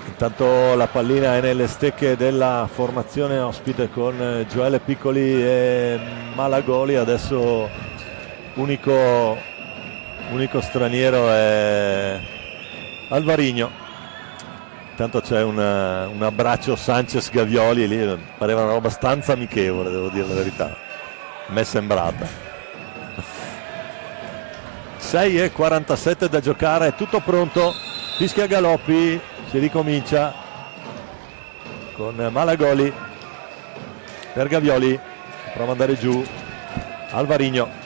Intanto la pallina è nelle stecche della formazione ospite con Gioele Piccoli e Malagoli. Adesso unico straniero è Alvarino. Intanto c'è un abbraccio Sanchez-Gavioli, lì pareva una roba abbastanza amichevole, devo dire la verità, a me è sembrata. 6:47 da giocare, è tutto pronto, fischia Galoppi, si ricomincia con Malagoli per Gavioli, prova ad andare giù, Alvarino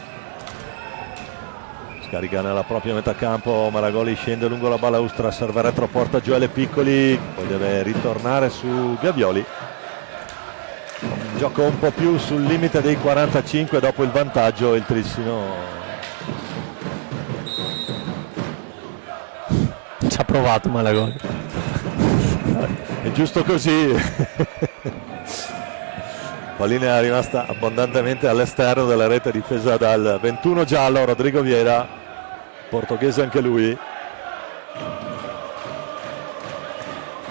scarica nella propria metà campo, Malagoli scende lungo la balaustra, serve retro, porta Gioele Piccoli, poi deve ritornare su Gavioli. Un gioco un po' più sul limite dei 45 dopo il vantaggio, il Trissino Ci ha provato Malagoli. è giusto così. Pallina è rimasta abbondantemente all'esterno della rete difesa dal 21 giallo Rodrigo Vieira, portoghese anche lui.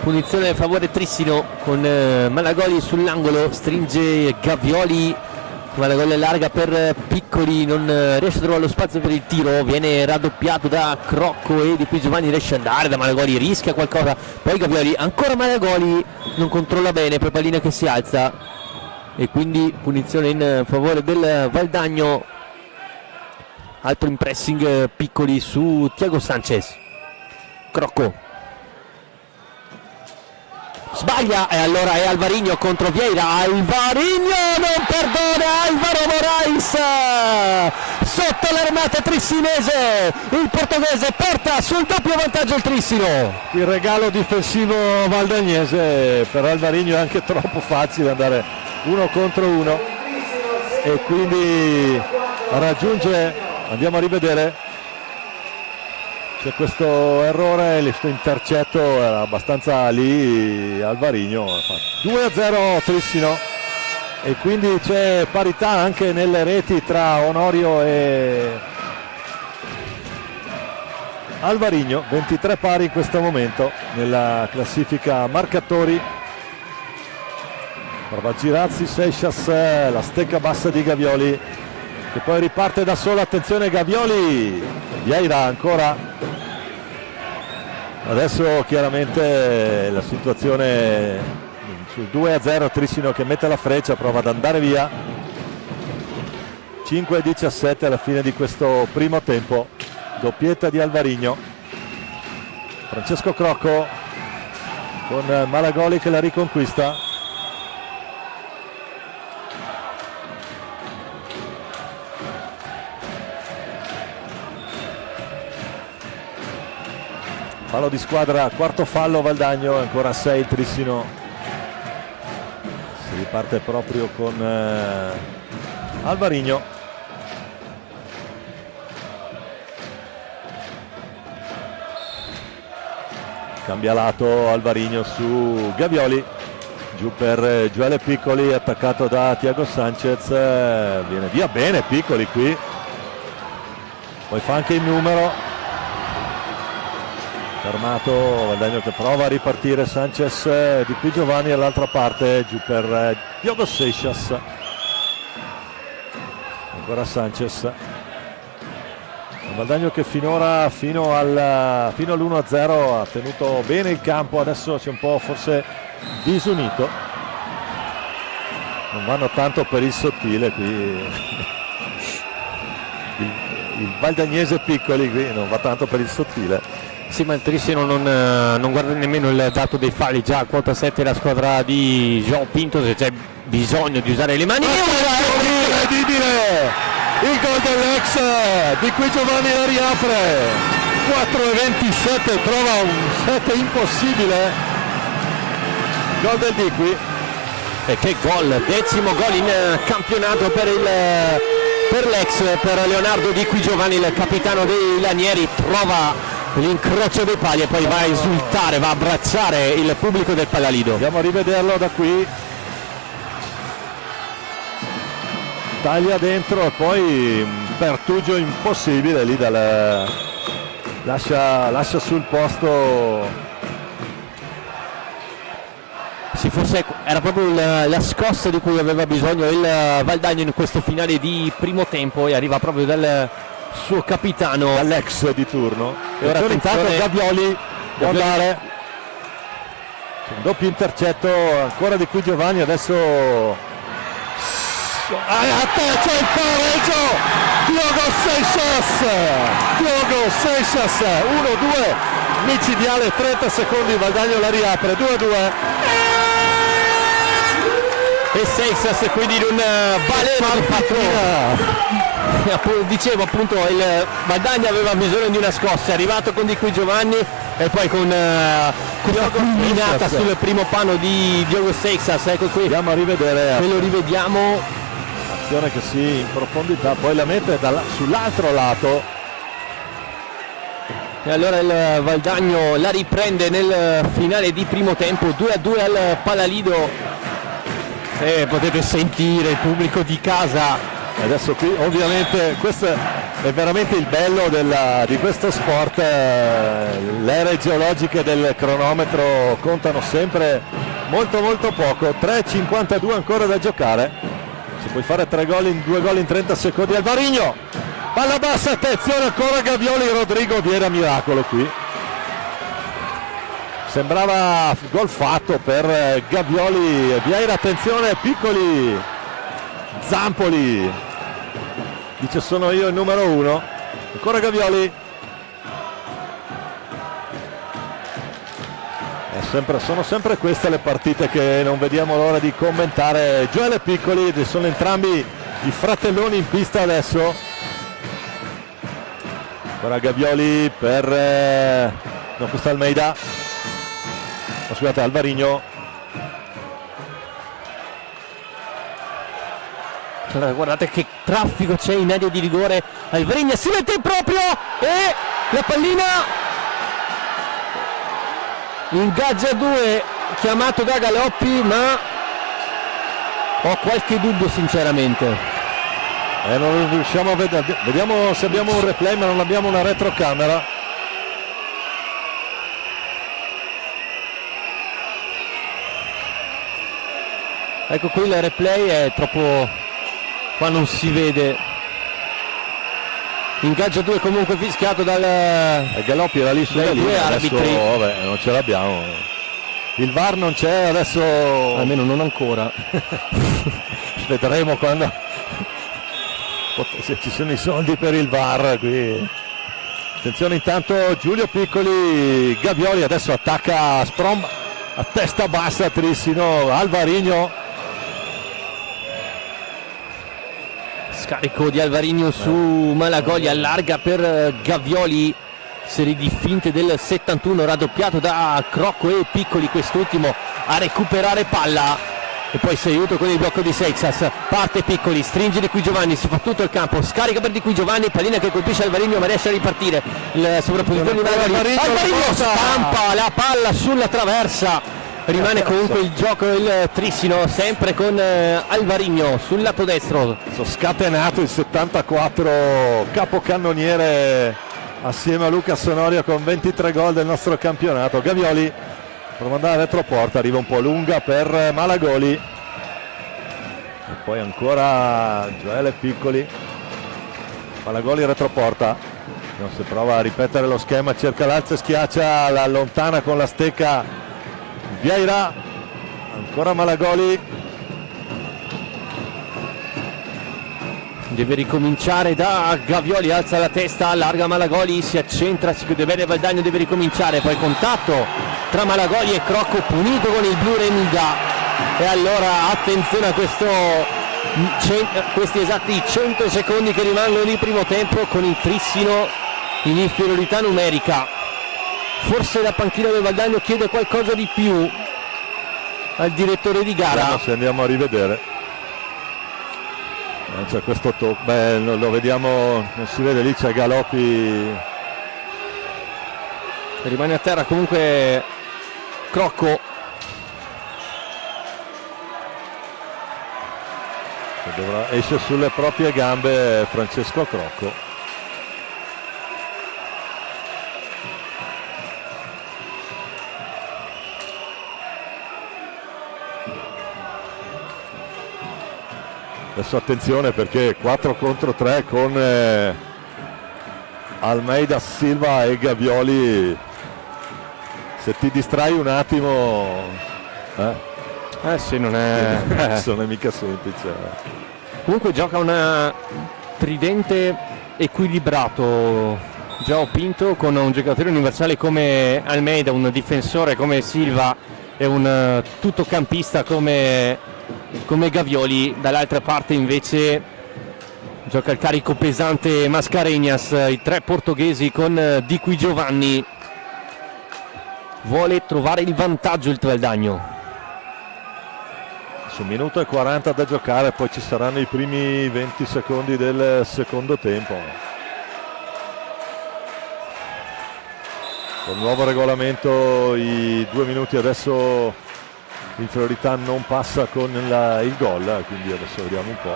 Punizione a favore Trissino con Malagoli sull'angolo, stringe Gavioli, Malagoli larga per Piccoli, non riesce a trovare lo spazio per il tiro, viene raddoppiato da Crocco e di qui Giovanni riesce ad andare da Malagoli, rischia qualcosa, poi Gavioli, ancora Malagoli, non controlla bene, poi pallina che si alza e quindi punizione in favore del Valdagno. Altro in pressing Piccoli su Thiago Sanchez. Crocco sbaglia e allora è Alvarino contro Vieira. Alvarino non perdona, Alvaro Morais sotto l'armata trissinese, il portoghese porta sul doppio vantaggio il Trissino. Il regalo difensivo valdagnese per Alvarino è anche troppo facile andare 1 contro 1 e quindi raggiunge, andiamo a rivedere, c'è questo errore, questo intercetto era abbastanza lì, Alvarino fa 2-0 Trissino e quindi c'è parità anche nelle reti tra Onorio e Alvarino, 23 pari in questo momento nella classifica marcatori. Prova a girarsi Seixas, la stecca bassa di Gavioli che poi riparte da solo, attenzione Gavioli, Vieira ancora, adesso chiaramente la situazione sul 2-0, Trissino che mette la freccia, prova ad andare via. 5:17 alla fine di questo primo tempo, doppietta di Alvarino. Francesco Crocco con Malagoli che la riconquista. Fallo di squadra, quarto fallo Valdagno, ancora 6 il Trissino. Si riparte proprio con Alvarino. Cambia lato Alvarino su Gavioli, giù per Gioele Piccoli, attaccato da Thiago Sanchez, viene via bene Piccoli qui, poi fa anche il numero. Fermato Valdagno che prova a ripartire, Sanchez, di qui Giovanni all'altra parte, giù per Diogo Seixas, ancora Sanchez. Valdagno che finora fino all'1-0 ha tenuto bene il campo, adesso si è un po' forse disunito, non vanno tanto per il sottile qui. Il valdagnese Piccoli qui non va tanto per il sottile. Sì, ma il Trissino non guarda nemmeno il dato dei falli, già a quota 7 la squadra di João Pinto, se c'è bisogno di usare le mani. Incredibile! Il gol dell'ex, di qui Giovanni la riapre. 4:27, trova un set impossibile. Gol del Di qui. E che gol, 10° gol in campionato per per Leonardo Di Qui Giovanni, il capitano dei Lanieri, trova l'incrocio dei pali e poi va a esultare, va a abbracciare il pubblico del Pallalido. Andiamo a rivederlo da qui, taglia dentro e poi un pertugio impossibile lì lascia sul posto. Sì, forse era proprio la scossa di cui aveva bisogno il Valdagno in questo finale di primo tempo, e arriva proprio dal suo capitano, Alex di turno. E ora intanto attenzione, Gavioli può andare, un doppio intercetto ancora Di Qui Giovanni, adesso a te c'è il pareggio, Diogo Seixas 1-2 micidiale, 30 secondi, Valdagno la riapre 2-2 e Seixas quindi in un baleno di fatto. Dicevo appunto, il Valdagno aveva bisogno di una scossa, è arrivato con Di Qui Giovanni e poi con questa fulminata sul primo palo di Diogo Seixas. Ecco qui, andiamo a rivedere, ve lo rivediamo, azione che si in profondità, poi la mette sull'altro lato. E allora il Valdagno la riprende nel finale di primo tempo, 2-2 al Pallalido. E potete sentire il pubblico di casa. Adesso qui ovviamente questo è veramente il bello di questo sport, le aree geologiche del cronometro contano sempre molto poco. 3:52 ancora da giocare, se puoi fare 3 gol in 2 gol in 30 secondi. Alvarino, palla bassa, attenzione ancora Gavioli, Rodrigo viene a miracolo qui, sembrava gol fatto per Gavioli. Vieira, attenzione, Piccoli, Zampoli dice sono io il numero 1, ancora Gavioli, sono sempre queste le partite che non vediamo l'ora di commentare. Gioele Piccoli, sono entrambi i fratelloni in pista adesso. Ora Gavioli per no, questo è Almeida, scusate, Alvarino. Allora, guardate che traffico c'è in area di rigore, Alvarino si mette in proprio e la pallina ingaggia 2, chiamato da Galoppi, ma ho qualche dubbio sinceramente. Non riusciamo a vedere, vediamo se abbiamo un replay, ma non abbiamo una retrocamera. Ecco qui il replay, è troppo, qua non si vede. Ingaggio 2 comunque fischiato dal Galoppi, era lì sulla linea, adesso vabbè, non ce l'abbiamo, il VAR non c'è adesso, almeno non ancora. Vedremo quando se ci sono i soldi per il VAR qui. Attenzione intanto Giulio Piccoli, Gavioli adesso attacca Sprom a testa bassa, Trissino, Alvarino. Scarico di Alvarino su Malagoli, allarga per Gavioli, serie di finte del 71, raddoppiato da Crocco e Piccoli, quest'ultimo a recuperare palla e poi si aiuta con il blocco di Seixas, parte Piccoli, stringe Di Qui Giovanni, si fa tutto il campo, scarica per Di Qui Giovanni, pallina che colpisce Alvarino ma riesce a ripartire, la sovrapposizione di Malagoli, Alvarino stampa la palla sulla traversa. Rimane comunque il gioco del Trissino, sempre con Alvarino sul lato destro. Scatenato il 74, capocannoniere assieme a Luca Sonorio con 23 gol del nostro campionato. Gavioli prova ad andare retroporta, arriva un po' lunga per Malagoli e poi ancora Gioele Piccoli, Malagoli retroporta, no, si prova a ripetere lo schema, cerca l'alza, schiaccia, la allontana con la stecca Vieira, ancora Malagoli, deve ricominciare da Gavioli, alza la testa, allarga Malagoli, si accentra, si chiude bene Valdagno, deve ricominciare, poi contatto tra Malagoli e Crocco, punito con il blu Remida. E allora attenzione a questi esatti 100 secondi che rimangono di primo tempo, con il Trissino in inferiorità numerica. Forse la panchina del Valdagno chiede qualcosa di più. al direttore di gara. Vediamo se andiamo a rivedere. C'è questo tocco, beh, lo vediamo, non si vede, lì c'è Galoppi. Rimane a terra comunque Crocco. Esce sulle proprie gambe Francesco Crocco. Adesso attenzione perché 4 contro 3 con Almeida, Silva e Gavioli. Se ti distrai un attimo Sì, non è non è mica semplice. Comunque gioca un tridente equilibrato João Pinto, con un giocatore universale come Almeida, un difensore come Silva e un tuttocampista come Gavioli. Dall'altra parte invece gioca il carico pesante Mascarenhas. I 3 portoghesi con Di Qui Giovanni. Vuole trovare il vantaggio il Valdagno. Su 1 minuto e 40 da giocare, poi ci saranno i primi 20 secondi del secondo tempo. Con il nuovo regolamento i 2 minuti adesso l'inferiorità non passa con il gol, quindi adesso vediamo un po'.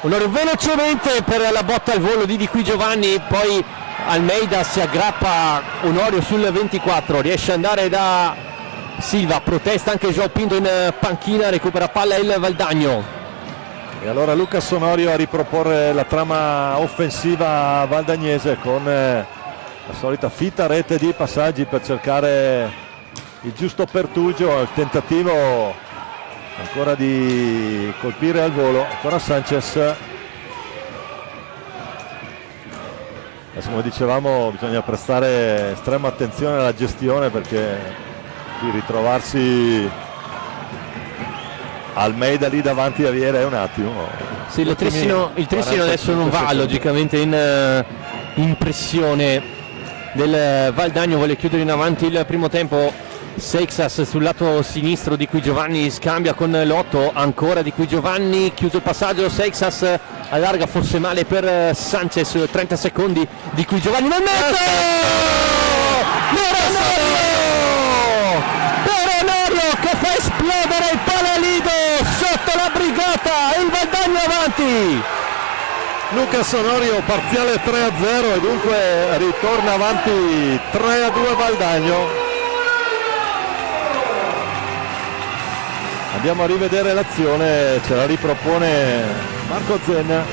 Onorio velocemente per la botta al volo di Qui Giovanni, poi Almeida si aggrappa Onorio sul 24, riesce ad andare da Silva, protesta anche João Pinto in panchina, recupera palla il Valdagno. E allora Lucas Onorio a riproporre la trama offensiva valdagnese con la solita fitta rete di passaggi per cercare il giusto pertugio, il tentativo ancora di colpire al volo, ancora Sanchez. Adesso, come dicevamo, bisogna prestare estrema attenzione alla gestione, perché di ritrovarsi Almeida lì davanti a Viera è un attimo. Sì, il Trissino adesso non va logicamente in pressione del Valdagno, vuole chiudere in avanti il primo tempo. Seixas sul lato sinistro, Di Qui Giovanni scambia con Lotto, ancora Di Qui Giovanni, chiuso il passaggio, Seixas allarga, forse male per Sanchez, 30 secondi, Di Qui Giovanni non mette! Per Onorio che fa esplodere il Palalido sotto la brigata e il Valdagno avanti. Lucas Onorio parziale 3-0 e dunque ritorna avanti 3-2 Valdagno. Andiamo a rivedere l'azione, ce la ripropone Marco Zenna.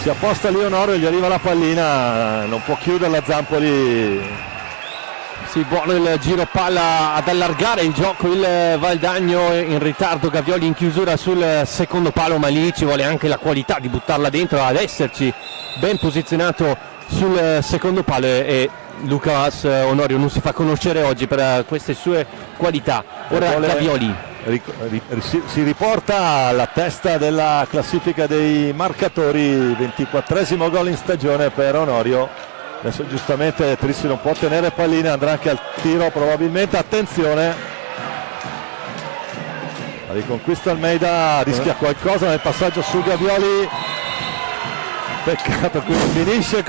Si apposta lì Onorio, gli arriva la pallina, non può chiuderla Zampoli. Sì, buono il giro palla ad allargare il gioco il Valdagno, in ritardo Gavioli in chiusura sul secondo palo, ma lì ci vuole anche la qualità di buttarla dentro, ad esserci ben posizionato sul secondo palo, e Lucas Onorio non si fa conoscere oggi per queste sue qualità. Ora Gavioli si riporta alla testa della classifica dei marcatori, 24esimo gol in stagione per Onorio. Adesso giustamente Trissi non può tenere pallina, andrà anche al tiro probabilmente, attenzione, la riconquista Almeida, rischia qualcosa nel passaggio su Gavioli, peccato, quindi finisce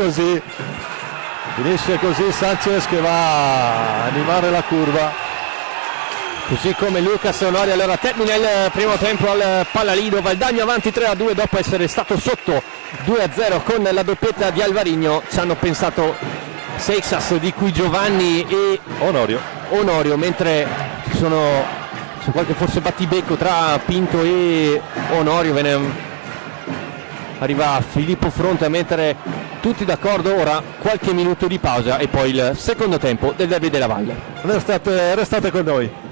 così Sanchez che va a animare la curva. Così come Lucas Onorio. Allora termina il primo tempo al Palalido, Valdagno avanti 3-2 dopo essere stato sotto 2-0 con la doppietta di Alvarino. Ci hanno pensato Seixas, Di Qui Giovanni e Onorio, mentre c'è qualche forse battibecco tra Pinto e Onorio. Arriva Filippo Fronte a mettere tutti d'accordo. Ora qualche minuto di pausa e poi il secondo tempo del Derby della Valle. Restate con noi.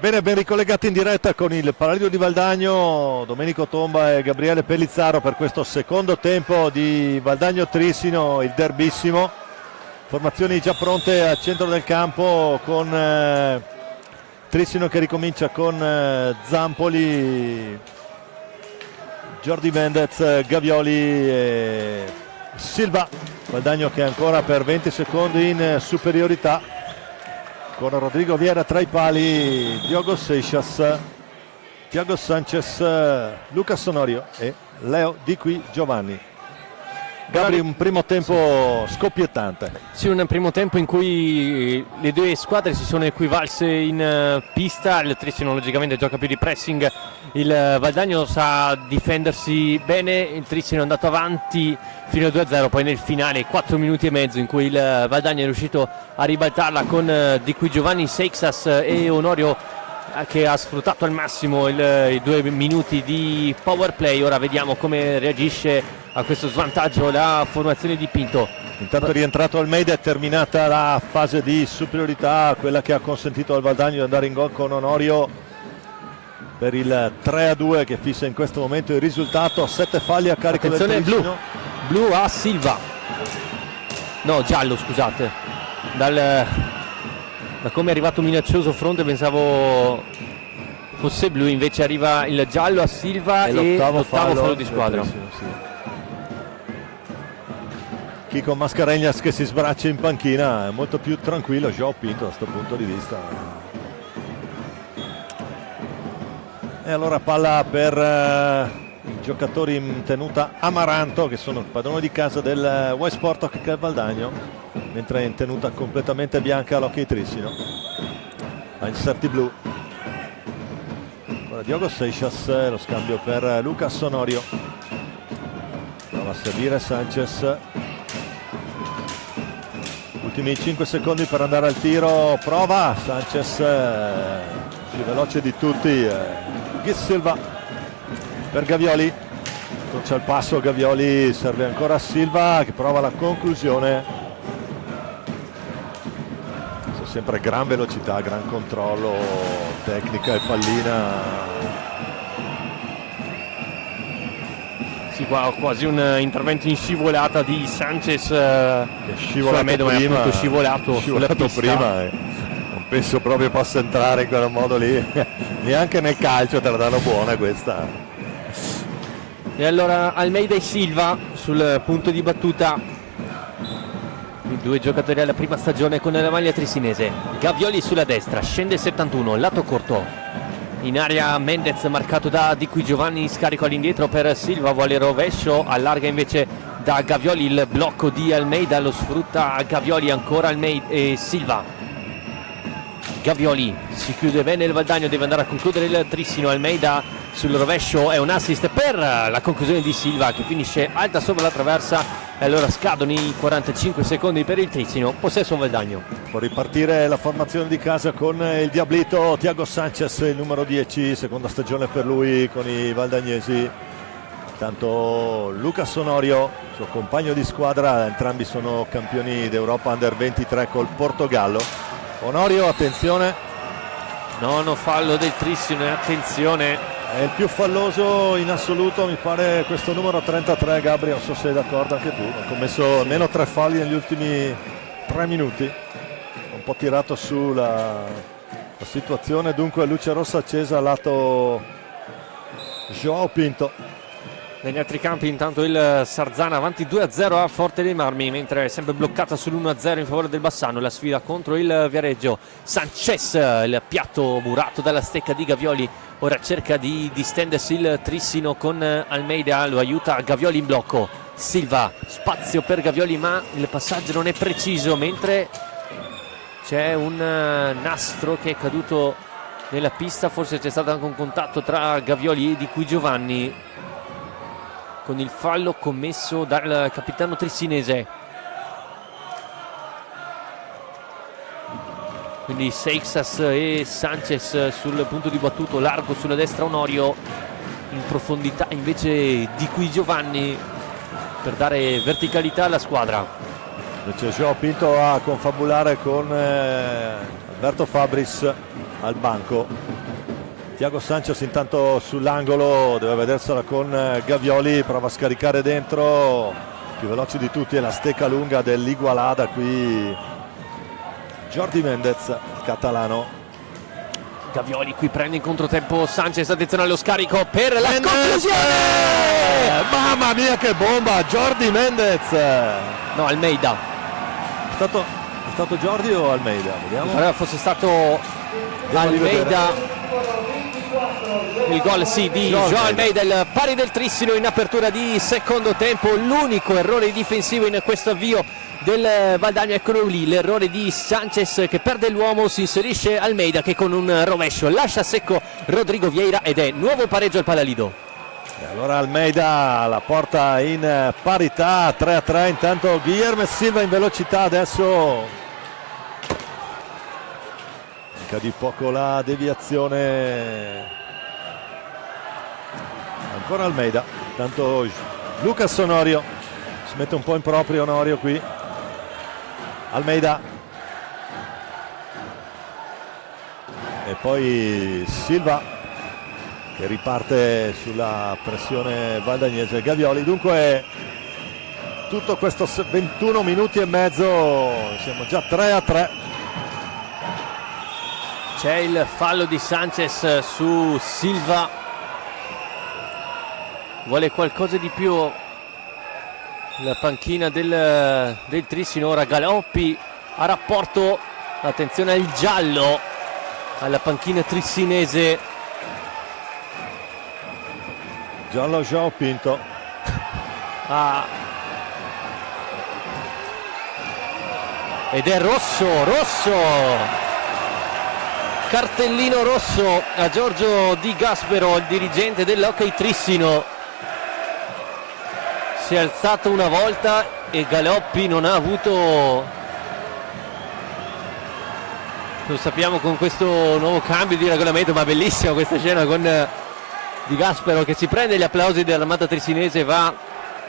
Bene, ben ricollegati in diretta con il Palalido di Valdagno, Domenico Tomba e Gabriele Pellizzaro per questo secondo tempo di Valdagno Trissino, il derbissimo. Formazioni già pronte al centro del campo con Trissino che ricomincia con Zampoli, Jordi Mendez, Gavioli e Silva. Valdagno che è ancora per 20 secondi in superiorità, con Rodrigo Viera tra i pali, Diogo Seixas, Thiago Sanchez, Lucas Sonorio e Leo Di Qui Giovanni. Gabri, un primo tempo scoppiettante. Sì, un primo tempo in cui le due squadre si sono equivalse in pista. Il Trissino logicamente gioca più di pressing, il Valdagno sa difendersi bene, il Trissino è andato avanti fino al 2-0, poi nel finale 4 minuti e mezzo in cui il Valdagno è riuscito a ribaltarla con Di Qui Giovanni, Seixas e Onorio che ha sfruttato al massimo i 2 minuti di power play. Ora vediamo come reagisce a questo svantaggio la formazione di Pinto. Intanto è rientrato Almeida, è terminata la fase di superiorità, quella che ha consentito al Valdagno di andare in gol con Onorio per il 3-2 che fissa in questo momento il risultato. 7 falli a carico del Trissino. Blu a Silva, no, giallo, scusate, da come è arrivato minaccioso fronte pensavo fosse blu, invece arriva il giallo a Silva e l'ottavo fallo di squadra. Sì. Chico Mascarenhas che si sbraccia in panchina, è molto più tranquillo João Pinto da questo punto di vista. E allora palla per i giocatori in tenuta Amaranto, che sono il padrone di casa del Westport Hockey Valdagno, mentre è in tenuta completamente bianca l'Hockey Trissino, ha inserti blu. Ora Diogo Seixas, lo scambio per Lucas Sonorio, prova a servire Sanchez, ultimi 5 secondi per andare al tiro, prova Sanchez, più veloce di tutti, Gis Silva per Gavioli, non c'è il passo, Gavioli serve ancora a Silva che prova la conclusione. C'è sempre gran velocità, gran controllo, tecnica e pallina. Sì, qua quasi un intervento in scivolata di Sanchez, che scivolato prima, scivolato prima non penso proprio possa entrare in quel modo lì. Neanche nel calcio te la danno buona questa. E allora Almeida e Silva sul punto di battuta, i due giocatori alla prima stagione con la maglia trissinese. Gavioli sulla destra, scende il 71, lato corto, in area Mendez marcato da Di Qui Giovanni, scarico all'indietro per Silva, vuole rovescio, allarga invece da Gavioli, il blocco di Almeida, lo sfrutta Gavioli, ancora Almeida e Silva. Gavioli si chiude bene il Valdagno, deve andare a concludere il Trissino. Almeida sul rovescio, è un assist per la conclusione di Silva che finisce alta sopra la traversa, e allora scadono i 45 secondi per il Trissino, possesso Valdagno. Può ripartire la formazione di casa con il Diablito, Thiago Sanchez, il numero 10, seconda stagione per lui con i valdagnesi. Intanto Lucas Sonorio, suo compagno di squadra, entrambi sono campioni d'Europa Under 23 col Portogallo. Onorio, attenzione, Nono fallo del Trissino, attenzione, è il più falloso in assoluto, mi pare questo numero 33, Gabri, non so se sei d'accordo anche tu, ha commesso almeno 3 falli negli ultimi 3 minuti, un po' tirato su la situazione. Dunque luce rossa accesa lato João Pinto. negli altri campi intanto il Sarzana avanti 2-0 a Forte dei Marmi, mentre è sempre bloccata sull'1-0 in favore del Bassano. La sfida contro il Viareggio. Sanchez, il piatto murato dalla stecca di Gavioli, ora cerca di distendersi il Trissino con Almeida, lo aiuta Gavioli in blocco. Silva, spazio per Gavioli ma il passaggio non è preciso, mentre c'è un nastro che è caduto nella pista, forse c'è stato anche un contatto tra Gavioli e Di Qui Giovanni, con il fallo commesso dal capitano trissinese. Quindi Seixas e Sanchez sul punto di battuto, largo sulla destra Onorio, in profondità invece Di Qui Giovanni per dare verticalità alla squadra. Invece João Pinto a confabulare con Alberto Fabris. al banco. Tiago Sanchez intanto sull'angolo, deve vedersela con Gavioli, prova a scaricare dentro, più veloce di tutti è la stecca lunga dell'Igualada qui Jordi Mendez, il catalano. Gavioli qui prende in controtempo Sanchez, attenzione allo scarico per la conclusione. Mamma mia che bomba, Jordi Mendez. No, Almeida. È stato Jordi o Almeida? Vediamo. Allora fosse stato Almeida il gol di João Almeida, il pari del Trissino in apertura di secondo tempo. L'unico errore difensivo in questo avvio del Valdagno, eccolo lì, l'errore di Sanchez che perde l'uomo, si inserisce Almeida che con un rovescio lascia secco Rodrigo Vieira ed è nuovo pareggio al Palalido. E allora Almeida la porta in parità, 3-3. Intanto Guilherme Silva in velocità, adesso manca di poco la deviazione. Ancora Almeida, intanto Lucas Onorio si mette un po' in proprio Onorio qui. Almeida e poi Silva che riparte sulla pressione valdagnese. Gavioli, dunque tutto questo 21 minuti e mezzo, siamo già 3-3. C'è il fallo di Sanchez su Silva, vuole qualcosa di più la panchina del Trissino. Ora Galoppi a rapporto, attenzione al giallo alla panchina trissinese. Giallo João Pinto. Ed è rosso, cartellino rosso a Giorgio Di Gaspero, il dirigente dell'Hockey Trissino. Si è alzato una volta e Galoppi non ha avuto, lo sappiamo con questo nuovo cambio di regolamento, ma bellissima questa scena con Di Gaspero che si prende gli applausi dell'armata trissinese e va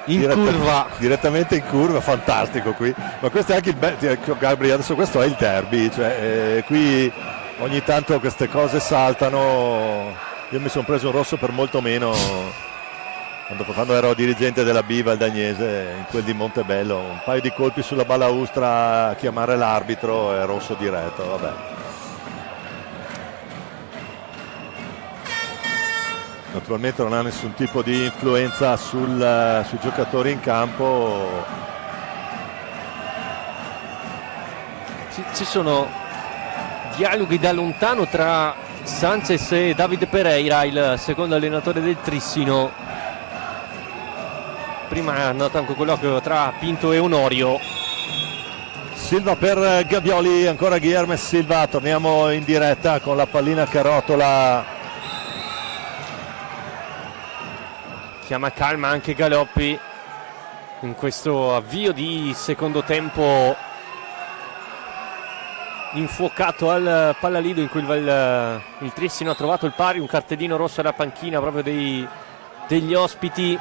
in curva. Direttamente in curva, fantastico qui. Ma questo è anche il Gabriele, adesso questo è il derby, cioè qui ogni tanto queste cose saltano. Io mi sono preso un rosso per molto meno quando ero dirigente della B valdagnese, in quel di Montebello, un paio di colpi sulla balaustra a chiamare l'arbitro e rosso diretto, vabbè. Naturalmente non ha nessun tipo di influenza sui giocatori in campo. Ci sono dialoghi da lontano tra Sanchez e Davide Pereira, il secondo allenatore del Trissino. Prima è andato anche un colloquio tra Pinto e Onorio. Silva per Gavioli, ancora Guilherme Silva, torniamo in diretta con la pallina che rotola. Chiama calma anche Galoppi in questo avvio di secondo tempo infuocato al Palalido, in cui il Trissino ha trovato il pari, un cartellino rosso alla panchina proprio degli ospiti.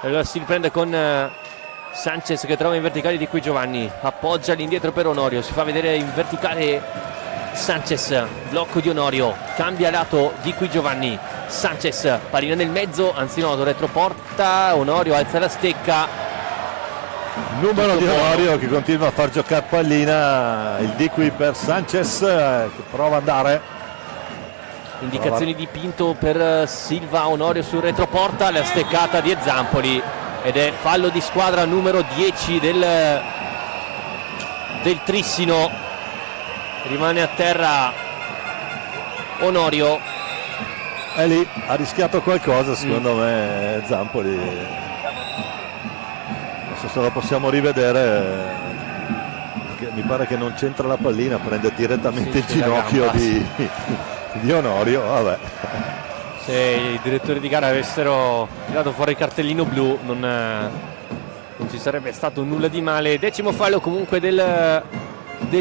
Allora si riprende con Sanchez che trova in verticale Di Qui Giovanni, appoggia all'indietro per Onorio, si fa vedere in verticale Sanchez, blocco di Onorio, cambia lato Di Qui Giovanni, Sanchez, pallina nel mezzo, anzi no, retroporta, Onorio alza la stecca. Numero di Onorio che continua a far giocare pallina, il Di Qui per Sanchez che prova ad andare. Indicazioni di Pinto per Silva, Onorio sul retroporta, la steccata di Ezampoli ed è fallo di squadra numero 10 del Trissino. Rimane a terra Onorio. È lì, ha rischiato qualcosa secondo me Zampoli. Adesso se lo possiamo rivedere, perché mi pare che non c'entra la pallina, prende direttamente il ginocchio di Onorio, vabbè. Se i direttori di gara avessero tirato fuori il cartellino blu non ci sarebbe stato nulla di male. Decimo fallo comunque del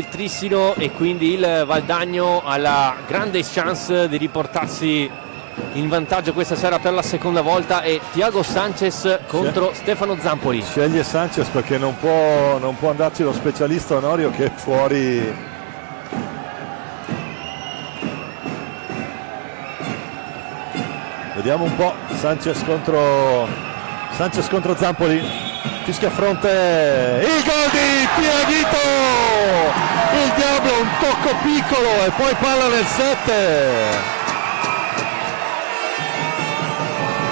Trissino e quindi il Valdagno ha la grande chance di riportarsi in vantaggio questa sera per la seconda volta. E Thiago Sanchez contro Stefano Zampoli. Sceglie Sanchez perché non può andarci lo specialista Onorio che è fuori Vediamo un po'. Sanchez contro Zampoli, fischia a fronte, il gol di Tiaguito, il Diablo, un tocco piccolo e poi palla nel 7.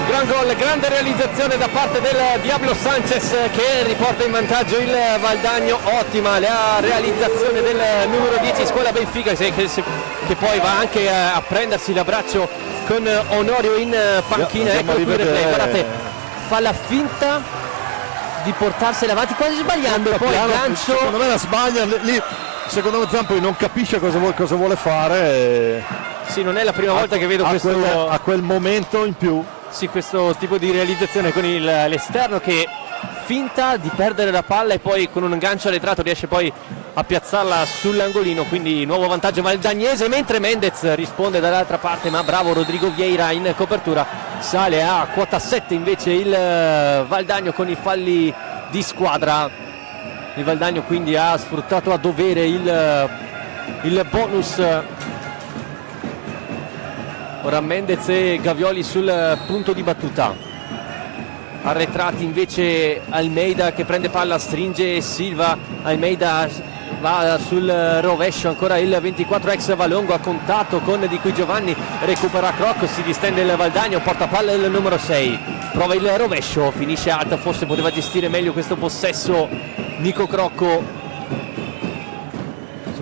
Gran gol, grande realizzazione da parte del Diablo Sanchez che riporta in vantaggio il Valdagno. Ottima la realizzazione del numero 10 Scuola Benfica che poi va anche a prendersi l'abbraccio con Onorio in panchina. Ecco qui il replay, guardate, fa la finta di portarsela avanti quasi sbagliando, poi il gancio. Secondo me la sbaglia lì, secondo me Zampoli non capisce cosa vuole fare. Sì, non è la prima volta che vedo questo a quel momento in più. Sì, questo tipo di realizzazione con l'esterno che finta di perdere la palla e poi con un gancio arretrato riesce poi a piazzarla sull'angolino, quindi nuovo vantaggio valdagnese, mentre Mendez risponde dall'altra parte, ma bravo Rodrigo Vieira in copertura. Sale a quota 7 invece il Valdagno con i falli di squadra. Il Valdagno quindi ha sfruttato a dovere il bonus. Ora Mendez e Gavioli sul punto di battuta, arretrati invece Almeida che prende palla, stringe Silva, Almeida va sul rovescio, ancora il 24 ex Valongo a contatto con Di Qui Giovanni, recupera Crocco, si distende il Valdagno, porta palla il numero 6, prova il rovescio, finisce alta, forse poteva gestire meglio questo possesso Nico Crocco.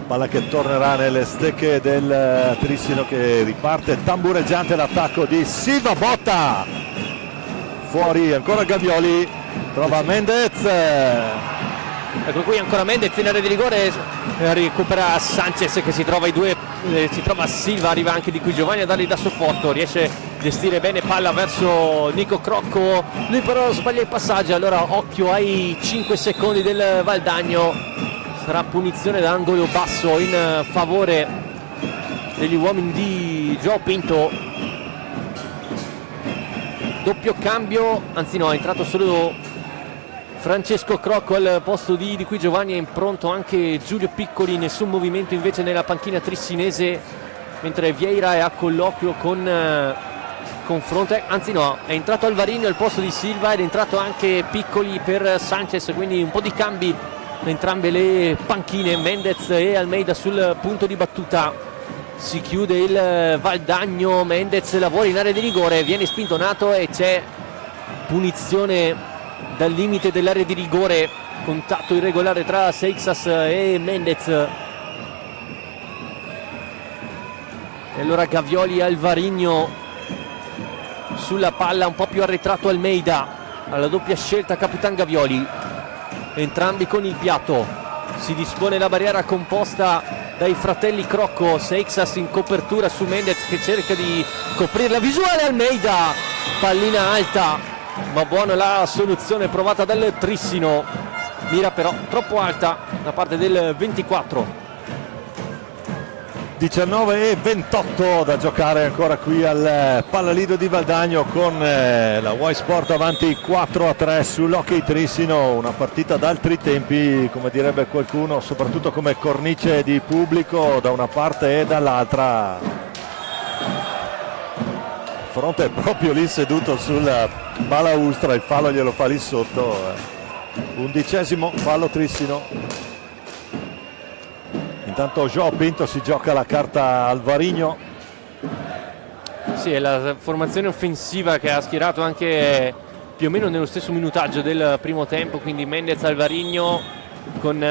Palla che tornerà nelle stecche del Trissino, che riparte tambureggiante l'attacco di Silva, botta fuori, ancora Gavioli, trova Mendez, ecco qui ancora Mendez in area di rigore, recupera Sanchez che si trova si trova Silva, arriva anche Di Qui Giovanni a dargli da supporto, riesce a gestire bene palla verso Nico Crocco, lui però sbaglia il passaggio, allora occhio ai 5 secondi del Valdagno. Sarà punizione da angolo basso in favore degli uomini di Gio Pinto. Doppio cambio, anzi no, è entrato solo Francesco Crocco al posto di Qui Giovanni, è in pronto anche Giulio Piccoli, nessun movimento invece nella panchina trissinese, mentre Vieira è a colloquio con Fronte, anzi no, è entrato Alvarinho al posto di Silva ed è entrato anche Piccoli per Sanchez, quindi un po' di cambi entrambe le panchine. Mendez e Almeida sul punto di battuta, si chiude il Valdagno, Mendez lavora in area di rigore, viene spintonato e c'è punizione dal limite dell'area di rigore, contatto irregolare tra Seixas e Mendez. E allora Gavioli e Alvarinho sulla palla, un po' più arretrato Almeida, alla doppia scelta Capitan Gavioli, entrambi con il piatto, si dispone la barriera composta dai fratelli Crocco, Seixas in copertura su Mendez che cerca di coprire la visuale, Almeida, pallina alta, ma buona la soluzione provata dal Trissino, mira però troppo alta da parte del 24. 19 e 28 da giocare ancora qui al Pallalido di Valdagno, con la Y Sport avanti 4-3 sull'Hockey Trissino, una partita d'altri tempi come direbbe qualcuno, soprattutto come cornice di pubblico da una parte e dall'altra. Fronte è proprio lì seduto sulla balaustra, il fallo glielo fa lì sotto. 11° fallo Trissino. Intanto Gio Pinto si gioca la carta Alvarinho. Sì, è la formazione offensiva che ha schierato anche più o meno nello stesso minutaggio del primo tempo, quindi Mendez, Alvarinho con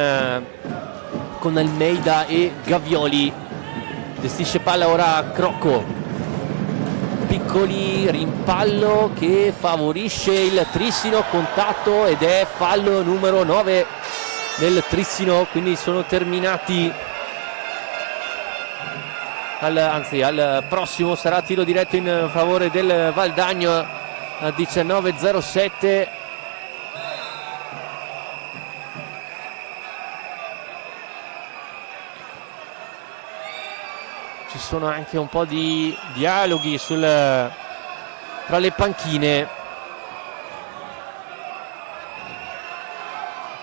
Almeida e Gavioli. Gestisce palla ora Crocco, Piccoli, rimpallo che favorisce il Trissino, contatto ed è fallo numero 9 del Trissino, quindi sono terminati. Al prossimo sarà tiro diretto in favore del Valdagno a 19:07. Ci sono anche un po' di dialoghi tra le panchine.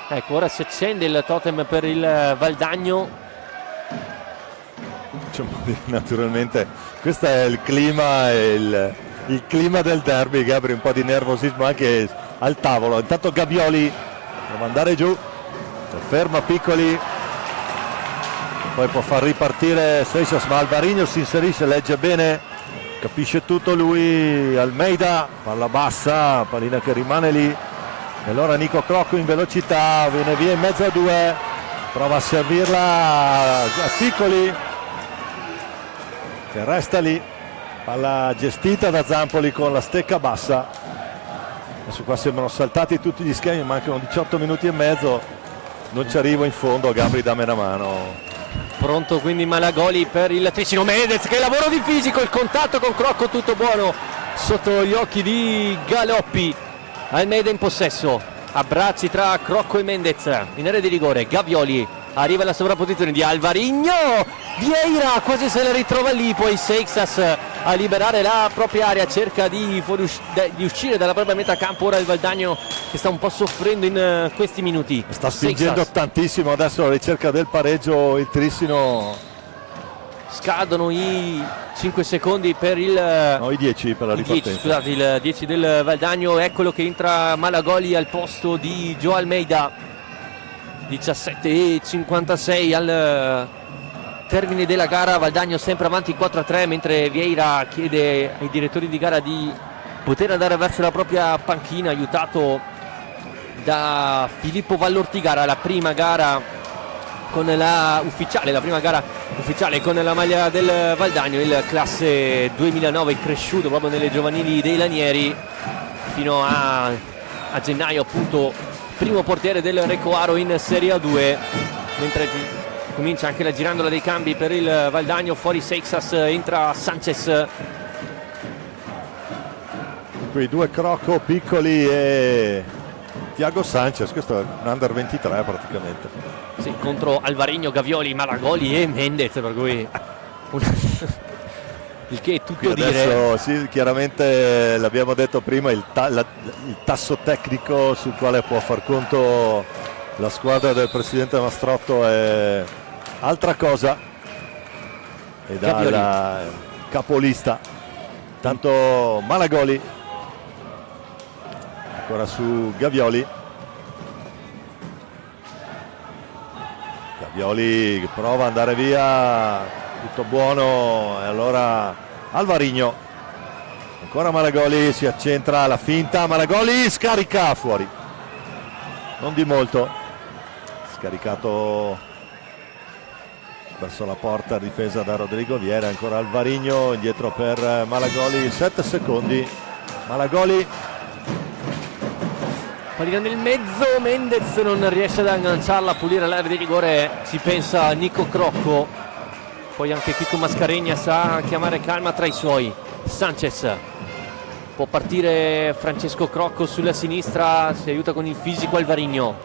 Ecco, ora si accende il totem per il Valdagno. Naturalmente questo è il clima e il clima del derby, Gabri, un po' di nervosismo anche al tavolo. Intanto Gavioli prova ad andare giù, ferma Piccoli, poi può far ripartire Seixas, ma Alvarinho si inserisce, legge bene, capisce tutto lui. Almeida, palla bassa, pallina che rimane lì, e allora Nico Crocco in velocità viene via in mezzo a due, prova a servirla a Piccoli che resta lì, palla gestita da Zampoli con la stecca bassa. Adesso qua sembrano saltati tutti gli schemi, mancano 18 minuti e mezzo, non ci arrivo in fondo. Gabri, dammi una mano. Pronto quindi Malagoli per il Trissino. Mendez, che lavoro di fisico, il contatto con Crocco, tutto buono sotto gli occhi di Galoppi. Almeida in possesso, abbracci tra Crocco e Mendez in area di rigore. Gavioli, arriva la sovrapposizione di Alvarinho, Vieira quasi se la ritrova lì, poi Seixas a liberare la propria area, cerca di uscire dalla propria metà campo. Ora il Valdagno che sta un po' soffrendo in questi minuti, Sta spingendo Seixas. tantissimo adesso alla ricerca del pareggio il Trissino. Scadono i 5 secondi per il No, i 10 per la i 10, ripartenza. scusate, il 10 del Valdagno. Eccolo che entra Malagoli al posto di Joe Almeida. 17:56 al termine della gara, Valdagno sempre avanti 4-3, mentre Vieira chiede ai direttori di gara di poter andare verso la propria panchina, aiutato da Filippo Vallortigara. La prima gara ufficiale con la maglia del Valdagno, il classe 2009 cresciuto proprio nelle giovanili dei Lanieri fino a gennaio, appunto primo portiere del Recoaro in Serie A2, mentre comincia anche la girandola dei cambi per il Valdagno. Fuori Seixas, entra Sanchez. Quei due Crocco, Piccoli e Thiago Sanchez, questo è un under 23 praticamente. Sì, contro Alvarinho, Gavioli, Malagoli e Mendez, per cui il che è tutto Qui dire. adesso sì, chiaramente l'abbiamo detto prima, il tasso tecnico sul quale può far conto la squadra del presidente Mastrotto è altra cosa, e Gavioli. dalla capolista. Tanto Malagoli ancora su Gavioli che prova ad andare via, tutto buono, e allora Alvarinho, ancora Malagoli, si accentra, la finta, Malagoli scarica fuori, non di molto, scaricato verso la porta, difesa da Rodrigo Vieira. Ancora Alvarinho indietro per Malagoli, 7 secondi, Malagoli, Pallina nel mezzo, Mendez non riesce ad agganciarla, a pulire l'area di rigore, ci pensa Nico Crocco, poi anche Chico Mascaregna sa chiamare calma tra i suoi. Sanchez, può partire Francesco Crocco sulla sinistra, si aiuta con il fisico Alvarinho.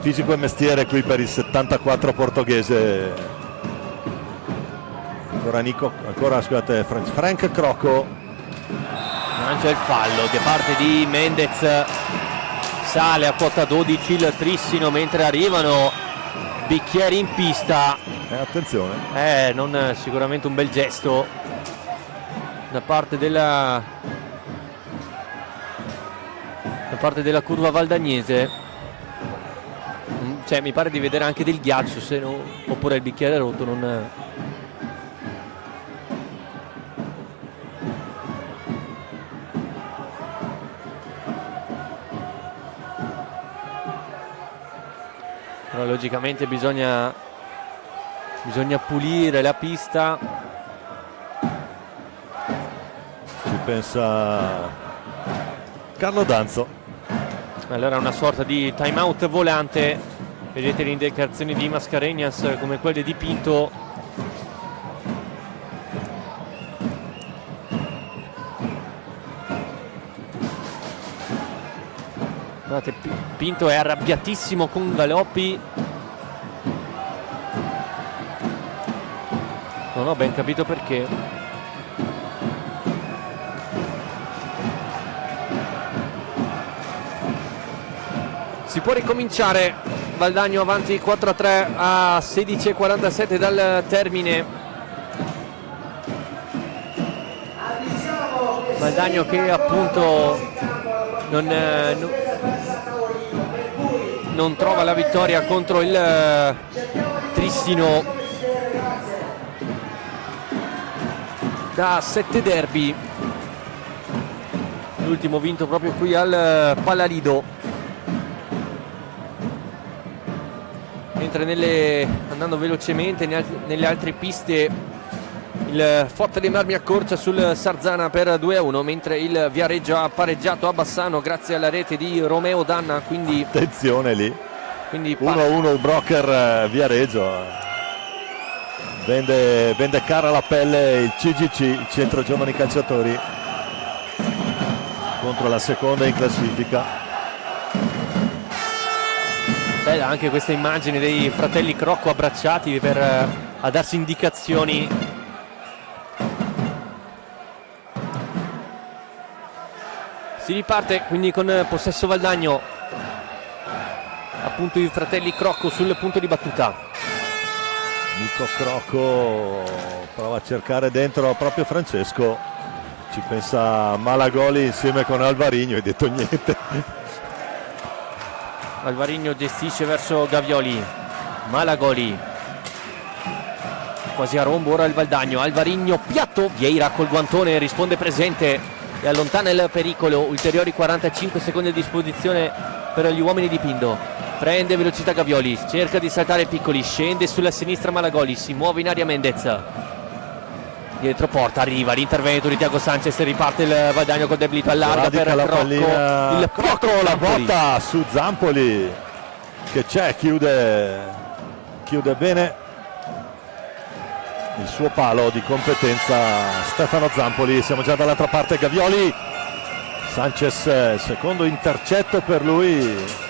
fisico e mestiere qui per il 74 portoghese. Ancora scusate, Frank Crocco, Non c'è il fallo da parte di Mendez. Sale a quota 12 il Trissino, mentre arrivano bicchieri in pista. attenzione, Non sicuramente un bel gesto da parte della curva valdagnese. Cioè, mi pare di vedere anche del ghiaccio, se no, oppure il bicchiere è rotto, non... Però logicamente bisogna pulire la pista. ci pensa Carlo Danzo. Allora una sorta di time out volante, vedete le indicazioni di Mascarenhas come quelle di Pinto. Guardate, Pinto è arrabbiatissimo con Galoppi. Non ho ben capito perché. Si può ricominciare. Valdagno avanti 4-3 a 16:47 dal termine. Valdagno che appunto non trova la vittoria contro il Trissino da 7 derby, l'ultimo vinto proprio qui al Palalido. Mentre andando velocemente nelle altre piste il Forte dei Marmi accorcia sul Sarzana per 2-1, mentre il Viareggio ha pareggiato a Bassano grazie alla rete di Romeo Danna. Quindi attenzione lì, quindi 1-1 il Broker Viareggio. Vende cara la pelle il CGC, il Centro Giovani Calciatori, contro la seconda in classifica. Bella anche questa immagine dei fratelli Crocco abbracciati a darsi indicazioni. Si riparte quindi con possesso Valdagno, appunto i fratelli Crocco sul punto di battuta. Nico Crocco prova a cercare dentro proprio Francesco, ci pensa Malagoli insieme con Alvarigno, hai detto niente. Alvarigno gestisce verso Gavioli, Malagoli quasi a rombo, ora il Valdagno, Alvarigno piatto, Vieira col guantone risponde presente e allontana il pericolo. Ulteriori 45 secondi a disposizione per gli uomini di Pindo. Prende velocità Gavioli, cerca di saltare Piccoli, scende sulla sinistra Malagoli, si muove in aria Mendez. Dietro porta, arriva l'intervento di Thiago Sanchez, riparte il Valdagno con deblito allarga per Crocco. Il Crocco, la botta su Zampoli che c'è, chiude bene il suo palo di competenza Stefano Zampoli. Siamo già dall'altra parte, Gavioli, Sanchez, secondo intercetto per lui.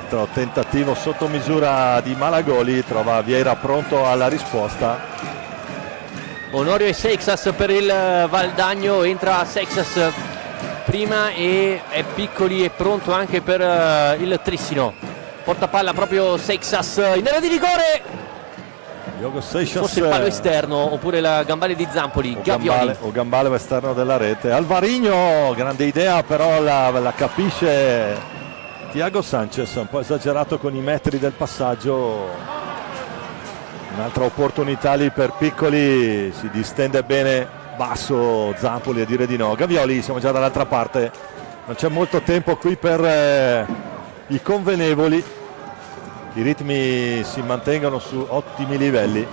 Altro tentativo sotto misura di Malagoli, trova Vieira pronto alla risposta. Onorio e Seixas per il Valdagno, entra Seixas prima e è Piccoli, è pronto anche per il Trissino. Porta palla proprio Seixas in area di rigore. Diogo Seixas, forse il palo esterno oppure la gambale di Zampoli. Gavioli o gambale esterno della rete. Alvarigno, grande idea, però la capisce Thiago Sanchez, un po' esagerato con i metri del passaggio. Un'altra opportunità lì per Piccoli, si distende bene basso Zampoli a dire di no. Gavioli, siamo già dall'altra parte, non c'è molto tempo qui per i convenevoli, i ritmi si mantengono su ottimi livelli.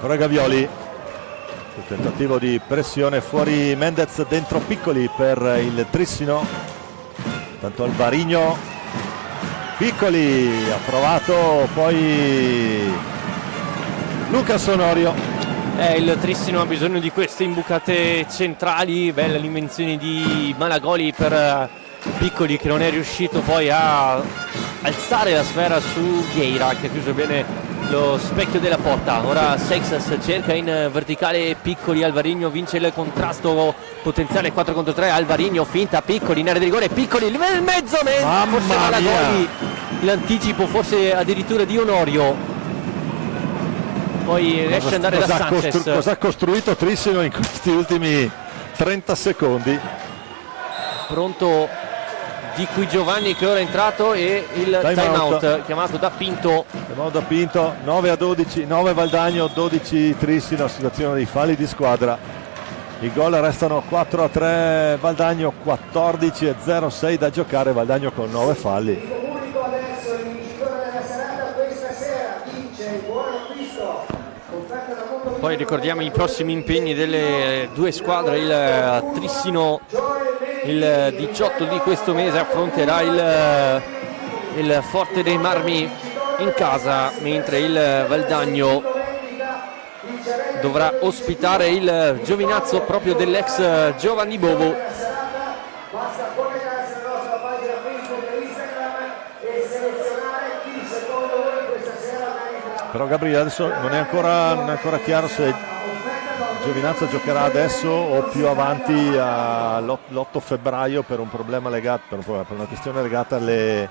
Ora Gavioli, il tentativo di pressione, fuori Mendez, dentro Piccoli per il Trissino. Tanto Alvarigno, Piccoli ha provato, poi Lucas Onorio. Il Trissino ha bisogno di queste imbucate centrali. Bella l'invenzione di Malagoli per Piccoli, che non è riuscito poi a alzare la sfera su Vieira, che ha chiuso bene lo specchio della porta. Ora Seixas cerca in verticale Piccoli, Alvarigno vince il contrasto, potenziale 4 contro 3, Alvarigno finta Piccoli in area di rigore, Piccoli nel mezzo, forse Malagoli, l'anticipo forse addirittura di Onorio, poi riesce ad andare da Sanchez. Cosa ha costruito Trissino in questi ultimi 30 secondi? Pronto di cui Giovanni, che ora è entrato, e il time out chiamato da Pinto. 9-12, 9 Valdagno, 12 Trissino, situazione di falli di squadra. I gol restano 4-3 Valdagno, 14-0-6 da giocare, Valdagno con 9 falli. Poi ricordiamo i prossimi impegni delle due squadre. Il Trissino il 18 di questo mese affronterà il Forte dei Marmi in casa, mentre il Valdagno dovrà ospitare il Giovinazzo proprio dell'ex Giovanni Bovo. Però Gabriele, adesso non è ancora chiaro se Giovinazzo giocherà adesso o più avanti all'8 febbraio per un problema legato, per una questione legata alle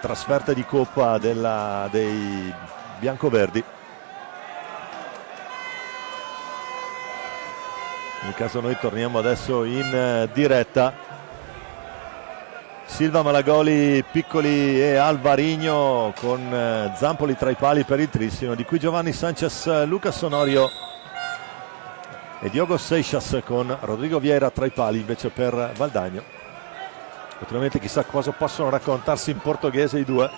trasferte di Coppa dei biancoverdi. nel caso noi torniamo adesso in diretta. Silva, Malagoli, Piccoli e Alvarino con Zampoli tra i pali per il Trissino, di cui Giovanni, Sanchez, Lucas Onorio e Diogo Seixas, con Rodrigo Vieira tra i pali invece per Valdagno. Naturalmente chissà cosa possono raccontarsi in portoghese i due.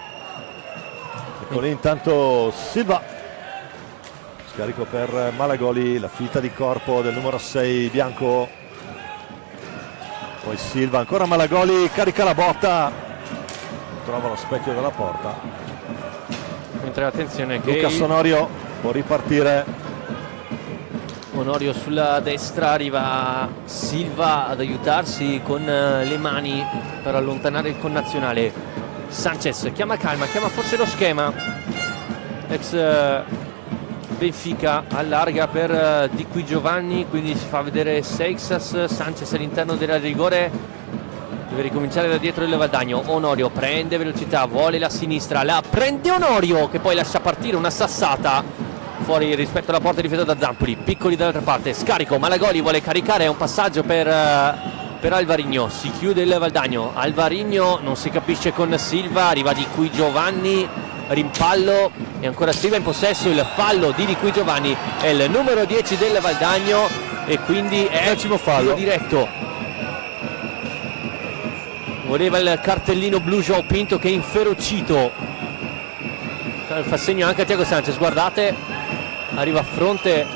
Ecco lì intanto Silva, scarico per Malagoli, la finta di corpo del numero 6 bianco. Poi Silva, ancora Malagoli, carica la botta, trova lo specchio della porta. Mentre attenzione che Lucas Onorio può ripartire. Onorio sulla destra, arriva Silva ad aiutarsi con le mani per allontanare il connazionale. Sanchez chiama calma, chiama forse lo schema. Ex Benfica allarga per Di Qui Giovanni, quindi si fa vedere Seixas. Sanchez all'interno della rigore, deve ricominciare da dietro il Valdagno. Onorio prende velocità, vuole la sinistra, la prende Onorio che poi lascia partire una sassata fuori rispetto alla porta difesa da Zampoli. Piccoli dall'altra parte, scarico, Malagoli vuole caricare, è un passaggio per Alvarino, si chiude il Valdagno. Alvarino non si capisce con Silva, arriva Di Qui Giovanni, rimpallo e ancora Silva in possesso. Il fallo di Qui Giovanni, è il numero 10 del Valdagno e quindi è Decimo fallo diretto. Voleva il cartellino blu João Pinto, che è inferocito, fa segno anche a Thiago Sanchez, guardate, arriva a fronte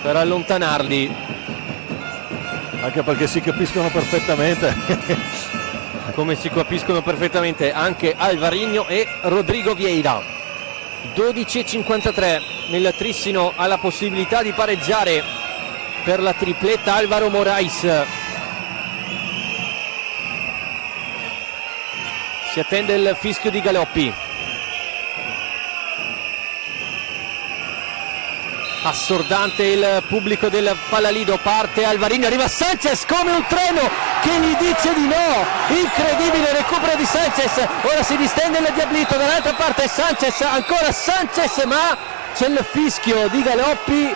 per allontanarli, Anche perché si capiscono perfettamente. come si capiscono perfettamente anche Alvarino e Rodrigo Vieira. 12:53, nel Trissino ha la possibilità di pareggiare per la tripletta Álvaro Moraes. Si attende il fischio di Galoppi. Assordante il pubblico del Palalido, parte Alvarino, arriva Sanchez come un treno che gli dice di no, incredibile recupero di Sanchez, ora si distende il Diablito, dall'altra parte Sanchez, ancora Sanchez, ma c'è il fischio di Galoppi.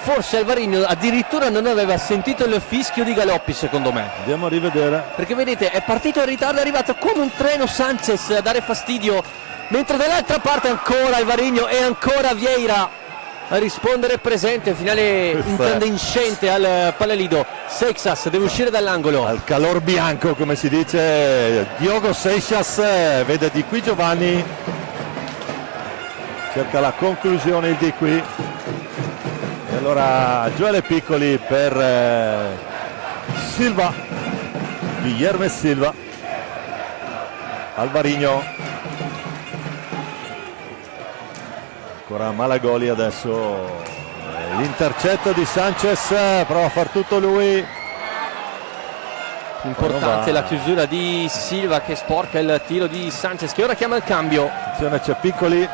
Forse Alvarino addirittura non aveva sentito il fischio di Galoppi, secondo me. Andiamo a rivedere. Perché vedete, è partito in ritardo, è arrivato come un treno Sanchez a dare fastidio, mentre dall'altra parte ancora Alvarino e ancora Vieira a rispondere presente. Finale incandescente al Palalido. Seixas deve uscire dall'angolo. Al calor bianco, come si dice, Diogo Seixas vede Di Qui Giovanni, cerca la conclusione il Di Qui. E allora Gioele Piccoli per Silva, Guilherme Silva, Alvarino, ancora Malagoli, adesso l'intercetto di Sanchez, prova a far tutto lui. Importante la chiusura di Silva che sporca il tiro di Sanchez, che ora chiama il cambio. Attenzione, c'è Piccoli.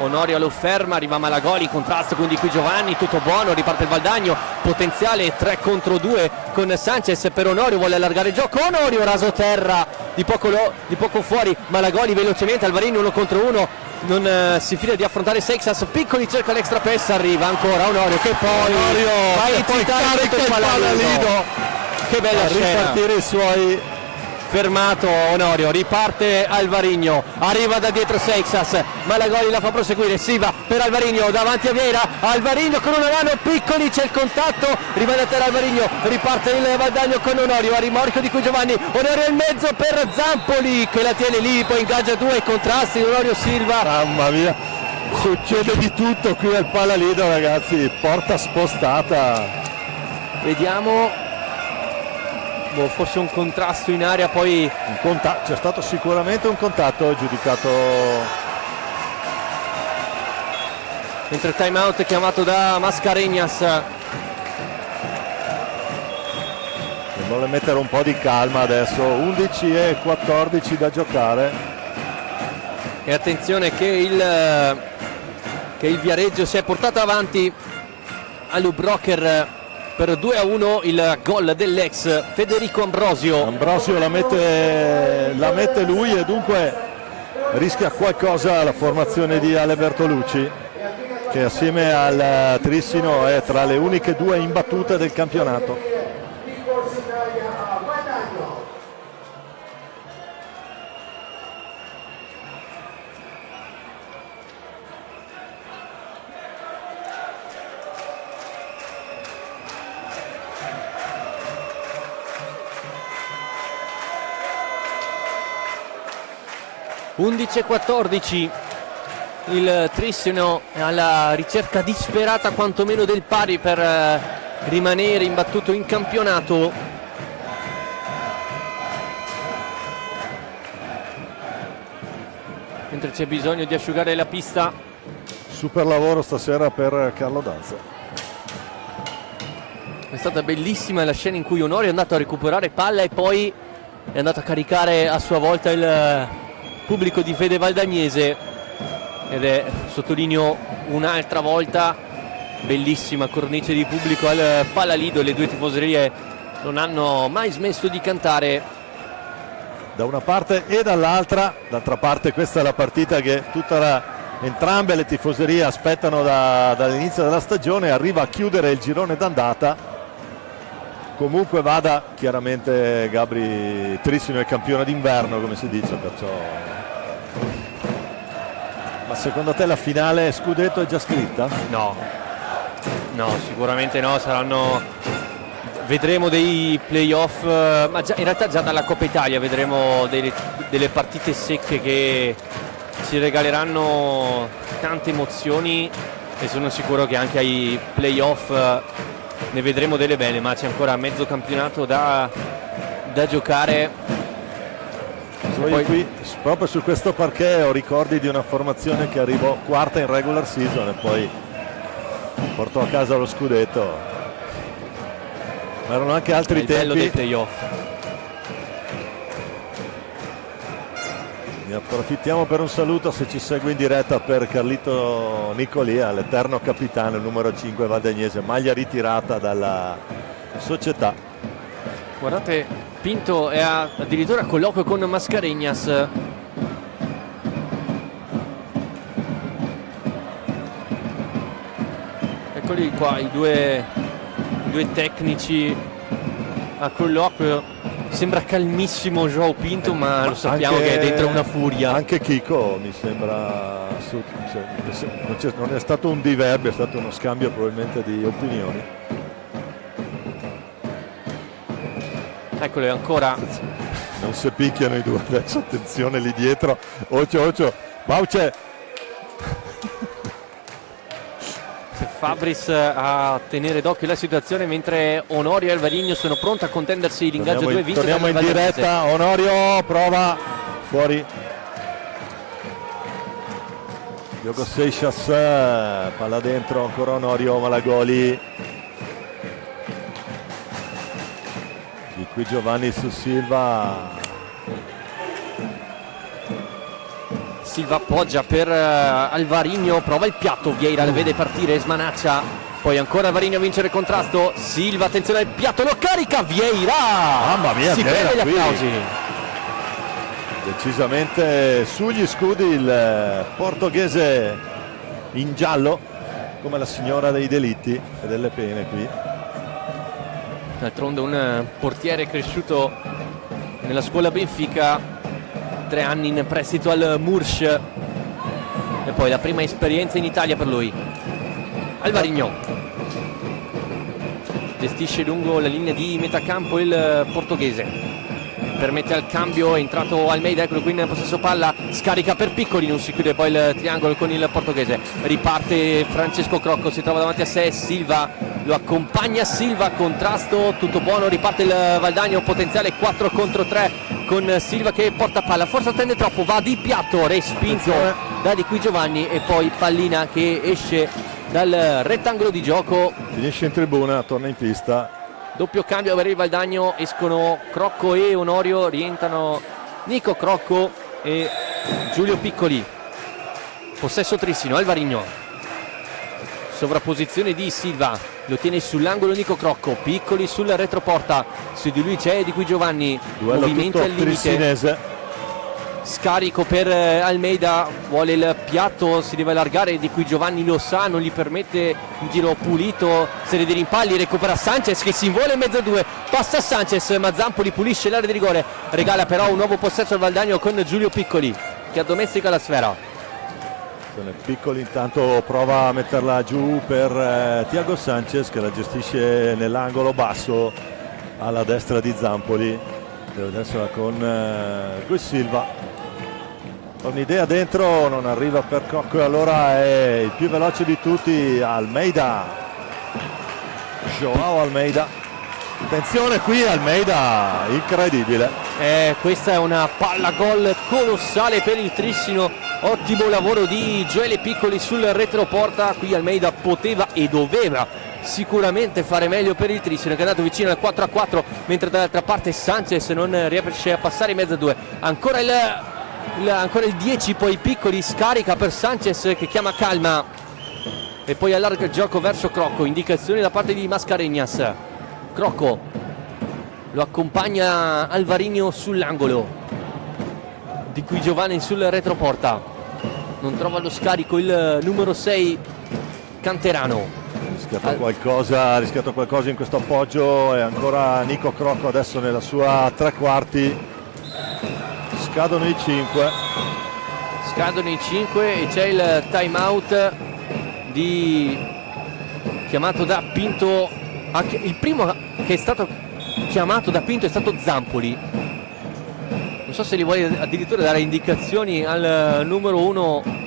Onorio lo ferma, arriva Malagoli, contrasto con Di Qui Giovanni, tutto buono, riparte il Valdagno, potenziale 3 contro 2 con Sanchez per Onorio, vuole allargare il gioco, Onorio raso terra, di poco fuori, Malagoli velocemente, Alvarino 1 contro 1, non si fida di affrontare Seixas, Piccoli cerca l'extra pass, arriva ancora Onorio che poi va a incitare tutto il Palalido. Che bella scena, ripartire i suoi. Fermato Onorio, riparte Alvarino, arriva da dietro Seixas, Malagoli la fa proseguire, Silva per Alvarino, davanti a Vieira, Alvarino con una mano, Piccoli, c'è il contatto, rimane a terra Alvarino, riparte il Valdagno con Onorio, a rimorchio di Qui Giovanni, Onorio in mezzo per Zampoli che la tiene lì, poi ingaggia 2 contrasti, Onorio Silva. Mamma mia, succede di tutto qui al Palalido, ragazzi, porta spostata. Vediamo. Forse un contrasto in area, poi C'è stato sicuramente un contatto giudicato. mentre time out è chiamato da Mascarenhas. Vuole mettere un po' di calma adesso, 11:14 da giocare. E attenzione che il Viareggio si è portato avanti all'Ubrocker per 2-1, il gol dell'ex Federico Ambrosio. Ambrosio la mette lui e dunque rischia qualcosa la formazione di Ale Bertolucci. che assieme al Trissino è tra le uniche 2 imbattute del campionato. (11-14). Il Trissino è alla ricerca disperata quantomeno del pari per rimanere imbattuto in campionato. Mentre c'è bisogno di asciugare la pista. Super lavoro stasera per Carlo Danza. È stata bellissima la scena in cui Onorio è andato a recuperare palla e poi è andato a caricare a sua volta il pubblico di Fede Valdagnese, ed è, sottolineo un'altra volta, bellissima cornice di pubblico al Palalido. Le 2 tifoserie non hanno mai smesso di cantare Da una parte e dall'altra. D'altra parte questa è la partita che entrambe le tifoserie aspettano dall'inizio della stagione. Arriva a chiudere il girone d'andata. Comunque vada, chiaramente Gabri Trissino è campione d'inverno, come si dice, perciò. Ma secondo te la finale scudetto è già scritta? No, sicuramente no. Vedremo dei playoff, ma già, in realtà già dalla Coppa Italia vedremo delle partite secche che ci regaleranno tante emozioni, e sono sicuro che anche ai playoff ne vedremo delle belle, ma c'è ancora mezzo campionato da giocare. Poi qui, proprio su questo parquet, ho ricordi di una formazione che arrivò quarta in regular season e poi portò a casa lo scudetto. Ma erano anche altri il bello dei tempi. playoff. Ne approfittiamo per un saluto, se ci segue in diretta, per Carlito Nicolia, l'eterno capitano, il numero 5 valdagnese, maglia ritirata dalla società. Guardate, Pinto è addirittura a colloquio con Mascarenhas. Eccoli qua i due tecnici a colloquio. Sembra calmissimo João Pinto, ma lo sappiamo che è dentro una furia. Anche Chico mi sembra, non è stato un diverbio, è stato uno scambio probabilmente di opinioni. Eccolo ancora. Non si picchiano i due adesso, attenzione lì dietro. Occhio, Bauce. Fabris a tenere d'occhio la situazione, mentre Onorio e Alvarinho sono pronti a contendersi l'ingaggio 2 vinto. Torniamo in diretta, Onorio prova fuori. Diogo Seixas, palla dentro, ancora Onorio, Malagoli. Di qui Giovanni su Silva. Silva appoggia per Alvarinho, prova il piatto, Vieira la vede partire, smanaccia, poi ancora Alvarinho a vincere il contrasto. Silva, attenzione al piatto, lo carica Vieira. Mamma mia, si Vieira perde gli qui. applausi. Decisamente sugli scudi il portoghese in giallo, come la signora dei delitti e delle pene qui. D'altronde un portiere cresciuto nella scuola Benfica, 3 anni in prestito al Mursch, e poi la prima esperienza in Italia per lui. Alvarinho gestisce lungo la linea di metacampo il portoghese, permette al cambio, è entrato Almeida, eccolo qui in possesso palla, scarica per Piccoli, non si chiude poi il triangolo con il portoghese, riparte Francesco Crocco, si trova davanti a sé Silva, lo accompagna Silva, contrasto, tutto buono, riparte il Valdagno, potenziale 4 contro 3 con Silva che porta palla, forse attende troppo, va di piatto, respinto da Di Qui Giovanni, e poi pallina che esce dal rettangolo di gioco. Finisce in tribuna, torna in pista. Doppio cambio per il Valdagno, escono Crocco e Onorio, rientrano Nico Crocco e Giulio Piccoli. Possesso Trissino, Alvarinho, sovrapposizione di Silva, lo tiene sull'angolo Nico Crocco, Piccoli sul retroporta, su di lui c'è Di Qui Giovanni, Duello movimenti tutto al limite. trissinese. scarico per Almeida, vuole il piatto, si deve allargare, di cui Giovanni lo sa, non gli permette un tiro pulito, serie di rimpalli, recupera Sanchez che si invola in mezzo a due, passa Sanchez ma Zampoli pulisce l'area di rigore, regala però un nuovo possesso al Valdagno con Giulio Piccoli che addomestica la sfera. Piccoli intanto prova a metterla giù per Thiago Sanchez che la gestisce nell'angolo basso alla destra di Zampoli. Deve vedersela con Luis Silva, un'idea dentro, non arriva per Crocco e allora è il più veloce di tutti Almeida, Joao Almeida. Attenzione qui Almeida, incredibile. Questa è una palla gol colossale per il Trissino, ottimo lavoro di Gioele Piccoli sul retroporta. Qui Almeida poteva e doveva sicuramente fare meglio per il Trissino che è andato vicino al 4-4, mentre dall'altra parte Sanchez non riesce a passare in mezzo a due. Ancora il 10, poi Piccoli scarica per Sanchez che chiama calma e poi allarga il gioco verso Crocco, indicazioni da parte di Mascarenhas. Crocco lo accompagna Alvarinho sull'angolo, di cui Giovanni sul retroporta, non trova lo scarico il numero 6 canterano. Ha rischiato qualcosa in questo appoggio e ancora Nico Crocco adesso nella sua tre quarti. Scadono i 5 e c'è il time out chiamato da Pinto. Il primo che è stato chiamato da Pinto è stato Zampoli, non so se gli vuole addirittura dare indicazioni al numero 1.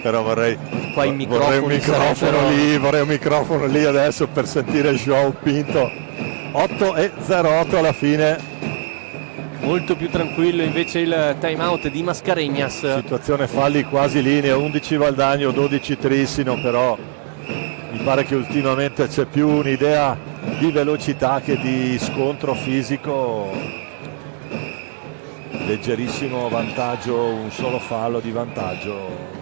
Però vorrei un microfono lì adesso per sentire João Pinto. 8-08 alla fine, molto più tranquillo invece il time out di Mascarenhas. Situazione falli quasi linea, 11 Valdagno, 12 Trissino, però mi pare che ultimamente c'è più un'idea di velocità che di scontro fisico. Leggerissimo vantaggio, un solo fallo di vantaggio.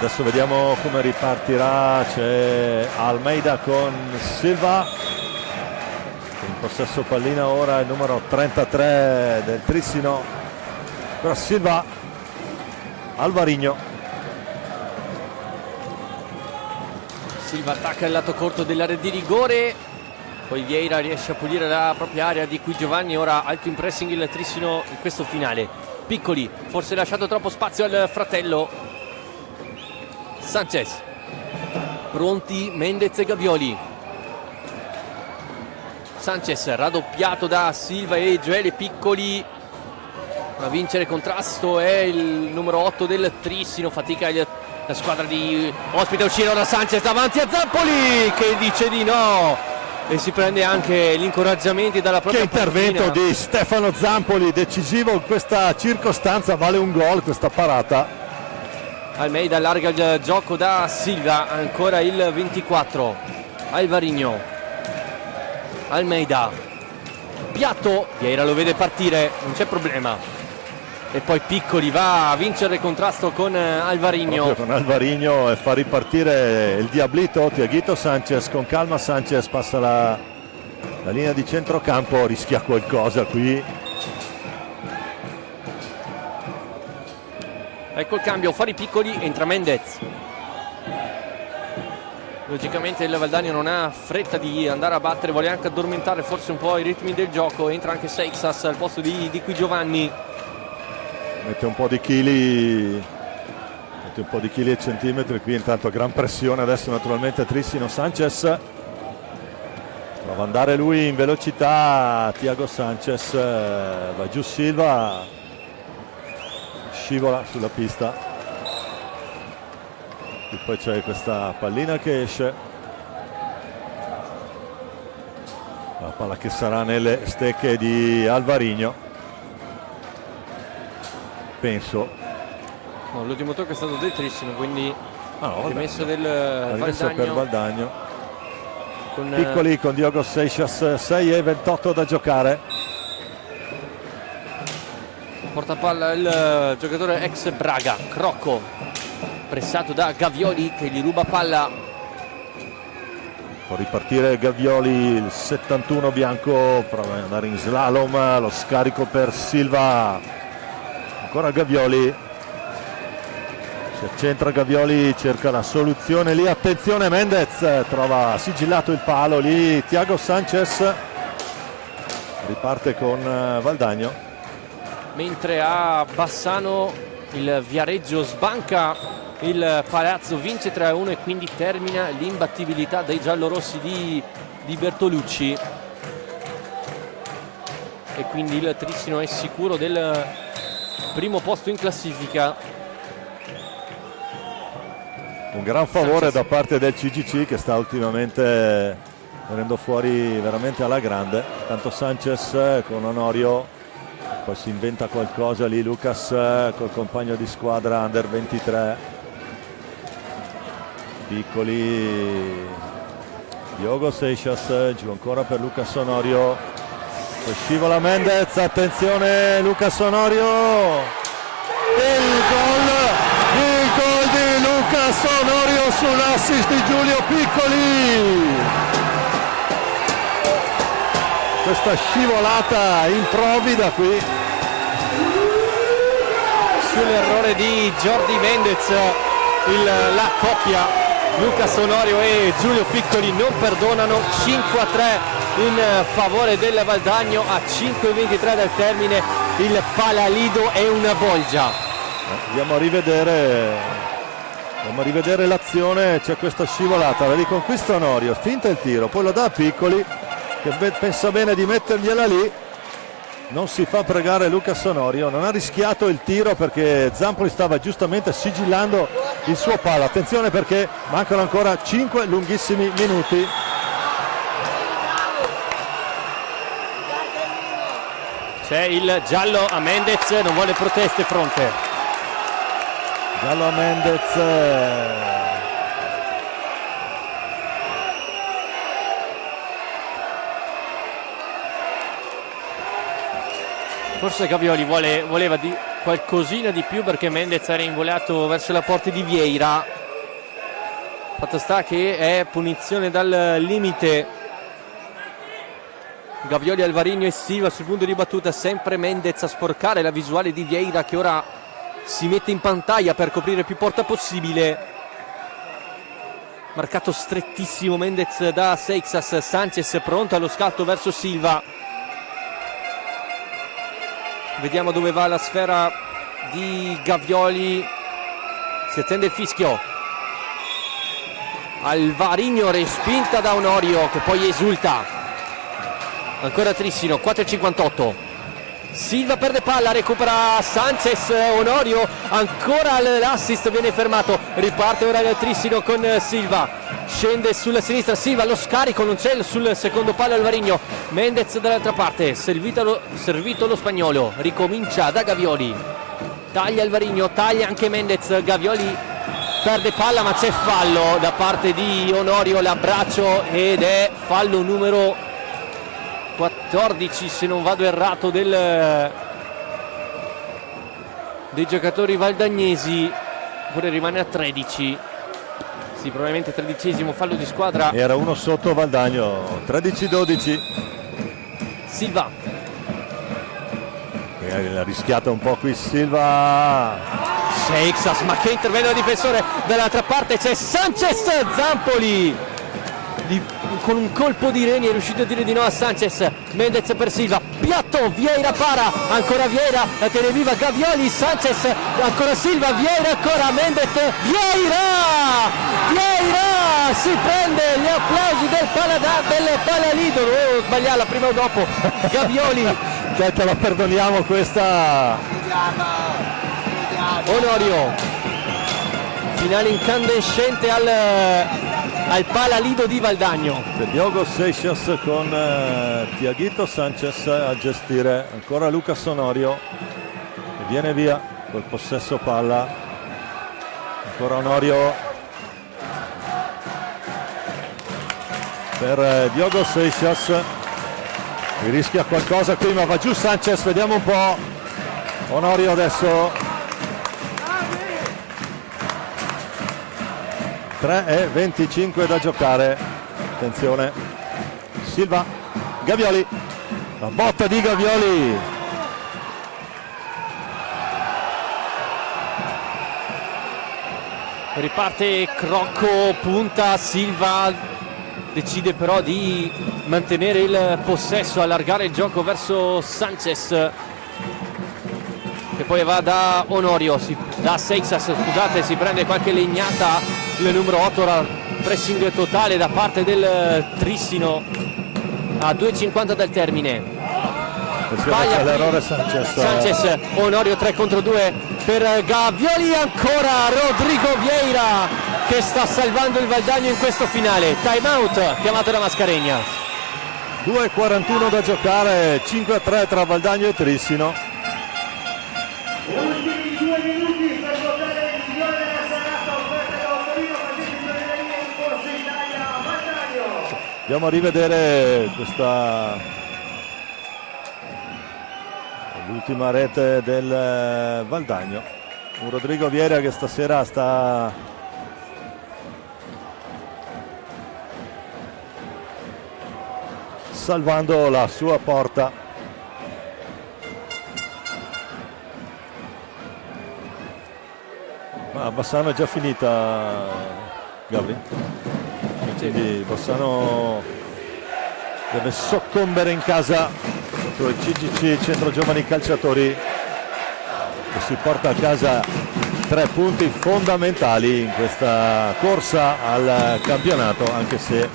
Adesso vediamo come ripartirà. C'è Almeida con Silva in possesso pallina, ora il numero 33 del Trissino, però Silva, Alvarinho. Silva attacca il lato corto dell'area di rigore, poi Vieira riesce a pulire la propria area, di cui Giovanni ora alto in pressing il Trissino in questo finale. Piccoli, forse lasciato troppo spazio al fratello. Sanchez, pronti Mendez e Gavioli. Sanchez raddoppiato da Silva e Gioele Piccoli, a vincere contrasto è il numero 8 del Trissino. Fatica la squadra di ospite a uscire, ora Sanchez davanti a Zampoli che dice di no e si prende anche l'incoraggiamento dalla propria intervento panchina di Stefano Zampoli, decisivo in questa circostanza, vale un gol questa parata. Almeida allarga il gioco da Silva, ancora il 24. Alvarinho, Almeida, piatto, Vieira lo vede partire, non c'è problema. E poi Piccoli va a vincere il contrasto con Alvarinho. Proprio con Alvarinho e fa ripartire il diablito Thiaguito Sanchez. Con calma Sanchez passa la linea di centrocampo, rischia qualcosa qui. Ecco il cambio, fuori Piccoli, entra Mendez. Logicamente il Valdagno non ha fretta di andare a battere, vuole anche addormentare forse un po' i ritmi del gioco. Entra anche Seixas al posto di qui Giovanni. Mette un po' di chili e centimetri qui, intanto gran pressione adesso naturalmente Trissino. Sanchez prova ad andare lui in velocità, Thiago Sanchez, va giù Silva, scivola sulla pista e poi c'è questa pallina che esce, la palla che sarà nelle stecche di Alvarinho, penso. No, l'ultimo tocco è stato del Trissino, quindi rimesso del rimesso per Valdagno Valdagno. con Piccoli con Diogo Seixas, 6:28 da giocare. portapalla il giocatore ex Braga, Crocco, pressato da Gavioli che gli ruba palla. Può ripartire Gavioli, il 71 bianco, prova ad andare in slalom, lo scarico per Silva. Ancora Gavioli. Si accentra Gavioli, cerca la soluzione lì, attenzione Mendez, trova sigillato il palo lì, Thiago Sanchez riparte con Valdagno. Mentre a Bassano il Viareggio sbanca il Palazzo, vince 3-1 e quindi termina l'imbattibilità dei giallorossi di Bertolucci, e quindi il Trissino è sicuro del primo posto in classifica. Un gran favore Sanchez da parte del CGC che sta ultimamente venendo fuori veramente alla grande. Tanto Sanchez con Onorio, poi si inventa qualcosa lì Lucas col compagno di squadra under 23. Piccoli, Diogo Seixas, giù ancora per Lucas Onorio, poi scivola Mendez, attenzione Lucas Onorio, il gol di Lucas Onorio sull'assist di Giulio Piccoli. Questa scivolata improvvida qui Sull'errore di Jordi Mendez, la coppia Lucas Onorio e Giulio Piccoli non perdonano. 5-3 in favore del Valdagno, a 5:23 dal termine il Palalido è una bolgia. Andiamo a rivedere l'azione, c'è questa scivolata, la riconquista Onorio, finta il tiro, poi lo dà a Piccoli che pensa bene di mettergliela lì, non si fa pregare Lucas Onorio, non ha rischiato il tiro perché Zampoli stava giustamente sigillando il suo palo. Attenzione perché mancano ancora 5 lunghissimi minuti. C'è il giallo a Mendez, non vuole proteste fronte. Giallo a Mendez. Forse Gavioli voleva qualcosina di più perché Mendez era involato verso la porta di Vieira. Fatto sta che è punizione dal limite. Gavioli, Alvarinho e Silva sul punto di battuta, sempre Mendez a sporcare la visuale di Vieira che ora si mette in pantaglia per coprire più porta possibile. Marcato strettissimo Mendez da Seixas. Sanchez pronto allo scatto verso Silva. Vediamo dove va la sfera di Gavioli. Si attende il fischio. Alvarinho respinta da Onorio che poi esulta. Ancora Trissino, 4:58. Silva perde palla, recupera Sanchez, Onorio, ancora l'assist, viene fermato. Riparte ora il Trissino con Silva. Scende sulla sinistra Silva, lo scarico non c'è sul secondo palo Alvarinho. Mendez dall'altra parte, servito lo spagnolo, ricomincia da Gavioli. Taglia Alvarinho, taglia anche Mendez. Gavioli perde palla ma c'è fallo da parte di Onorio, l'abbraccio, ed è fallo numero 14 se non vado errato dei giocatori valdagnesi, oppure rimane a 13. Sì, probabilmente 13esimo fallo di squadra. Era uno sotto Valdagno, 13-12. Silva. Ha rischiato un po' qui Silva. Seixas, ma che intervento del difensore. Dall'altra parte c'è Sanchez, Zampoli con un colpo di reni è riuscito a dire di no a Sanchez. Mendez per Silva, piatto, Vieira para, ancora Vieira, la tiene viva Gavioli, Sanchez, ancora Silva, Vieira ancora, Mendez, Vieira si prende gli applausi del Palalido. Sbagliala prima o dopo Gavioli. Te la perdoniamo questa. Onorio, finale incandescente al Palalido di Valdagno. Diogo Seixas con Tiaguito Sanchez a gestire, ancora Lucas Onorio e viene via col possesso palla, ancora Onorio, per Diogo Seixas, rischia qualcosa qui ma va giù Sanchez, vediamo un po'. Onorio adesso 3:25 da giocare, attenzione Silva, Gavioli, la botta di Gavioli, riparte Crocco, punta, Silva decide però di mantenere il possesso, allargare il gioco verso Sanchez, che poi va da Onorio, da Seixas, scusate, si prende qualche legnata il numero 8, ora pressing totale da parte del Trissino a 2:50 dal termine. c'è l'errore Sanchez, Onorio 3 contro 2 per Gavioli, ancora Rodrigo Vieira che sta salvando il Valdagno in questo finale. Time out chiamato da Mascarenhas. 2:41 da giocare, 5-3 tra Valdagno e Trissino. Ultimi 2 minuti per votare il migliore della serata offerta da Torino, facendo in Corso Italia Valdagno. Andiamo a rivedere questa l'ultima rete del Valdagno. Un Rodrigo Vieira che stasera sta salvando la sua porta. Ma Bassano è già finita, Gabri? Quindi Bassano deve soccombere in casa contro il CGC, Centro Giovani Calciatori, che si porta a casa 3 punti fondamentali in questa corsa al campionato, anche se,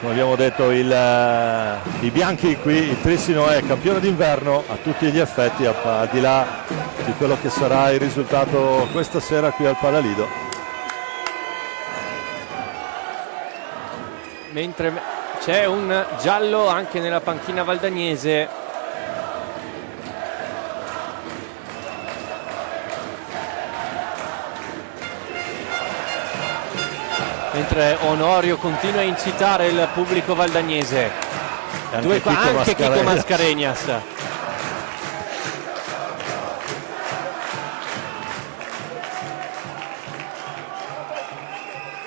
come abbiamo detto, i bianchi qui, il Trissino è campione d'inverno a tutti gli effetti, al di là di quello che sarà il risultato questa sera qui al Palalido. Mentre c'è un giallo anche nella panchina valdagnese. Mentre Onorio continua a incitare il pubblico valdagnese. Anche Chico Mascarenhas.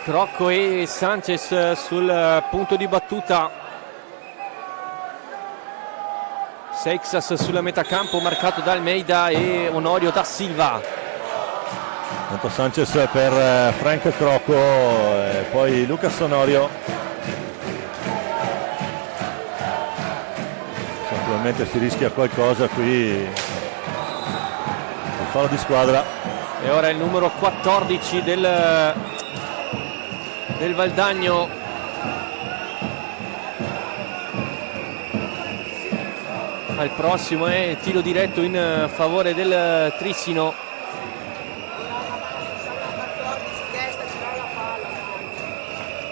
Crocco e Sanchez sul punto di battuta. Seixas sulla metà campo marcato da Almeida e Onorio da Silva. Tanto Sanchez per Frank Crocco e poi Lucas Onorio. Naturalmente si rischia qualcosa qui, il fallo di squadra. E ora il numero 14 del Valdagno, al prossimo è tiro diretto in favore del Trissino.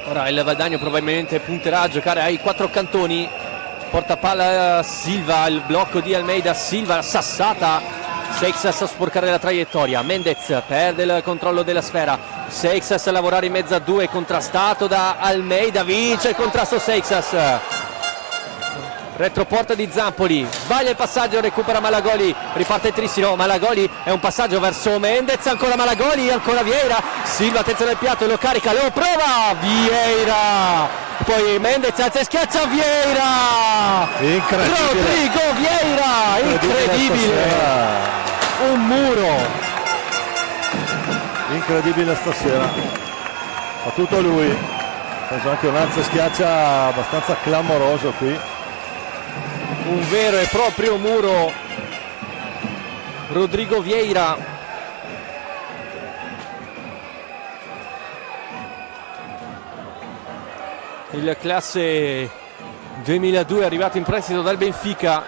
Ora il Valdagno probabilmente punterà a giocare ai 4 cantoni, porta palla Silva, il blocco di Almeida, Silva, sassata, Seixas a sporcare la traiettoria, Mendez perde il controllo della sfera, Seixas a lavorare in mezzo a 2, contrastato da Almeida, vince il contrasto Seixas, retroporta di Zampoli, sbaglia il passaggio, recupera Malagoli, riparte il Trissino, Malagoli è un passaggio verso Mendez, ancora Malagoli, ancora Vieira, Silva attenzione al piatto, lo carica, lo prova, Vieira, poi Mendez alza e schiaccia Vieira, Rodrigo Vieira, incredibile, un muro, incredibile stasera, fa tutto lui, ha preso anche un alza e schiaccia abbastanza clamoroso qui. Un vero e proprio muro, Rodrigo Vieira. Il classe 2002 è arrivato in prestito dal Benfica.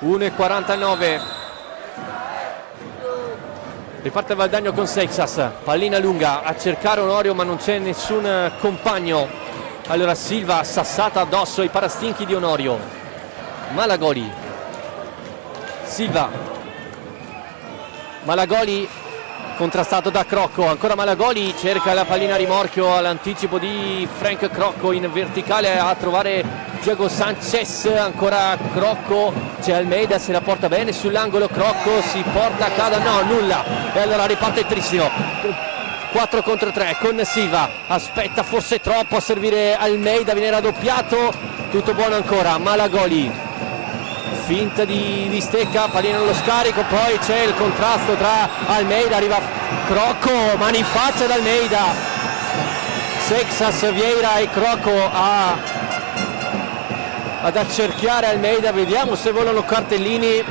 (1:49). Riparte Valdagno con Seixas, pallina lunga a cercare Onorio ma non c'è nessun compagno. Allora Silva, sassata addosso ai parastinchi di Onorio. Malagoli, Silva, Malagoli contrastato da Crocco, ancora Malagoli, cerca la pallina a rimorchio all'anticipo di Frank Crocco in verticale a trovare Thiago Sanchez, ancora Crocco, c'è Almeida, se la porta bene sull'angolo, Crocco si porta a casa, no, nulla, e allora riparte Trissino, 4 contro 3 con Silva, aspetta forse troppo a servire Almeida, viene raddoppiato, tutto buono ancora, Malagoli finta di stecca, pallina allo scarico, poi c'è il contrasto tra Almeida, arriva Crocco, mani in faccia ad Almeida, Seixas, Vieira e Crocco ad accerchiare Almeida, vediamo se volano cartellini,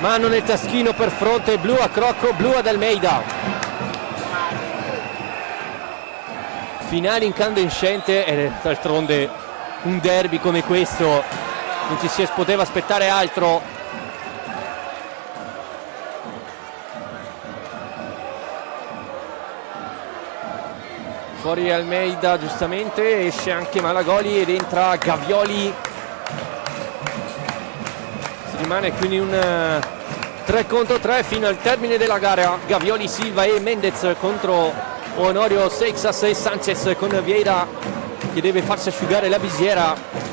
mano nel taschino per fronte, blu a Crocco, blu ad Almeida. Finale incandescente e d'altronde un derby come questo non ci si poteva aspettare altro. Fuori Almeida giustamente, esce anche Malagoli ed entra Gavioli, si rimane quindi un 3 contro 3 fino al termine della gara. Gavioli, Silva e Mendez contro Honorio, Seixas e Sanchez, con Vieira che deve farsi asciugare la visiera.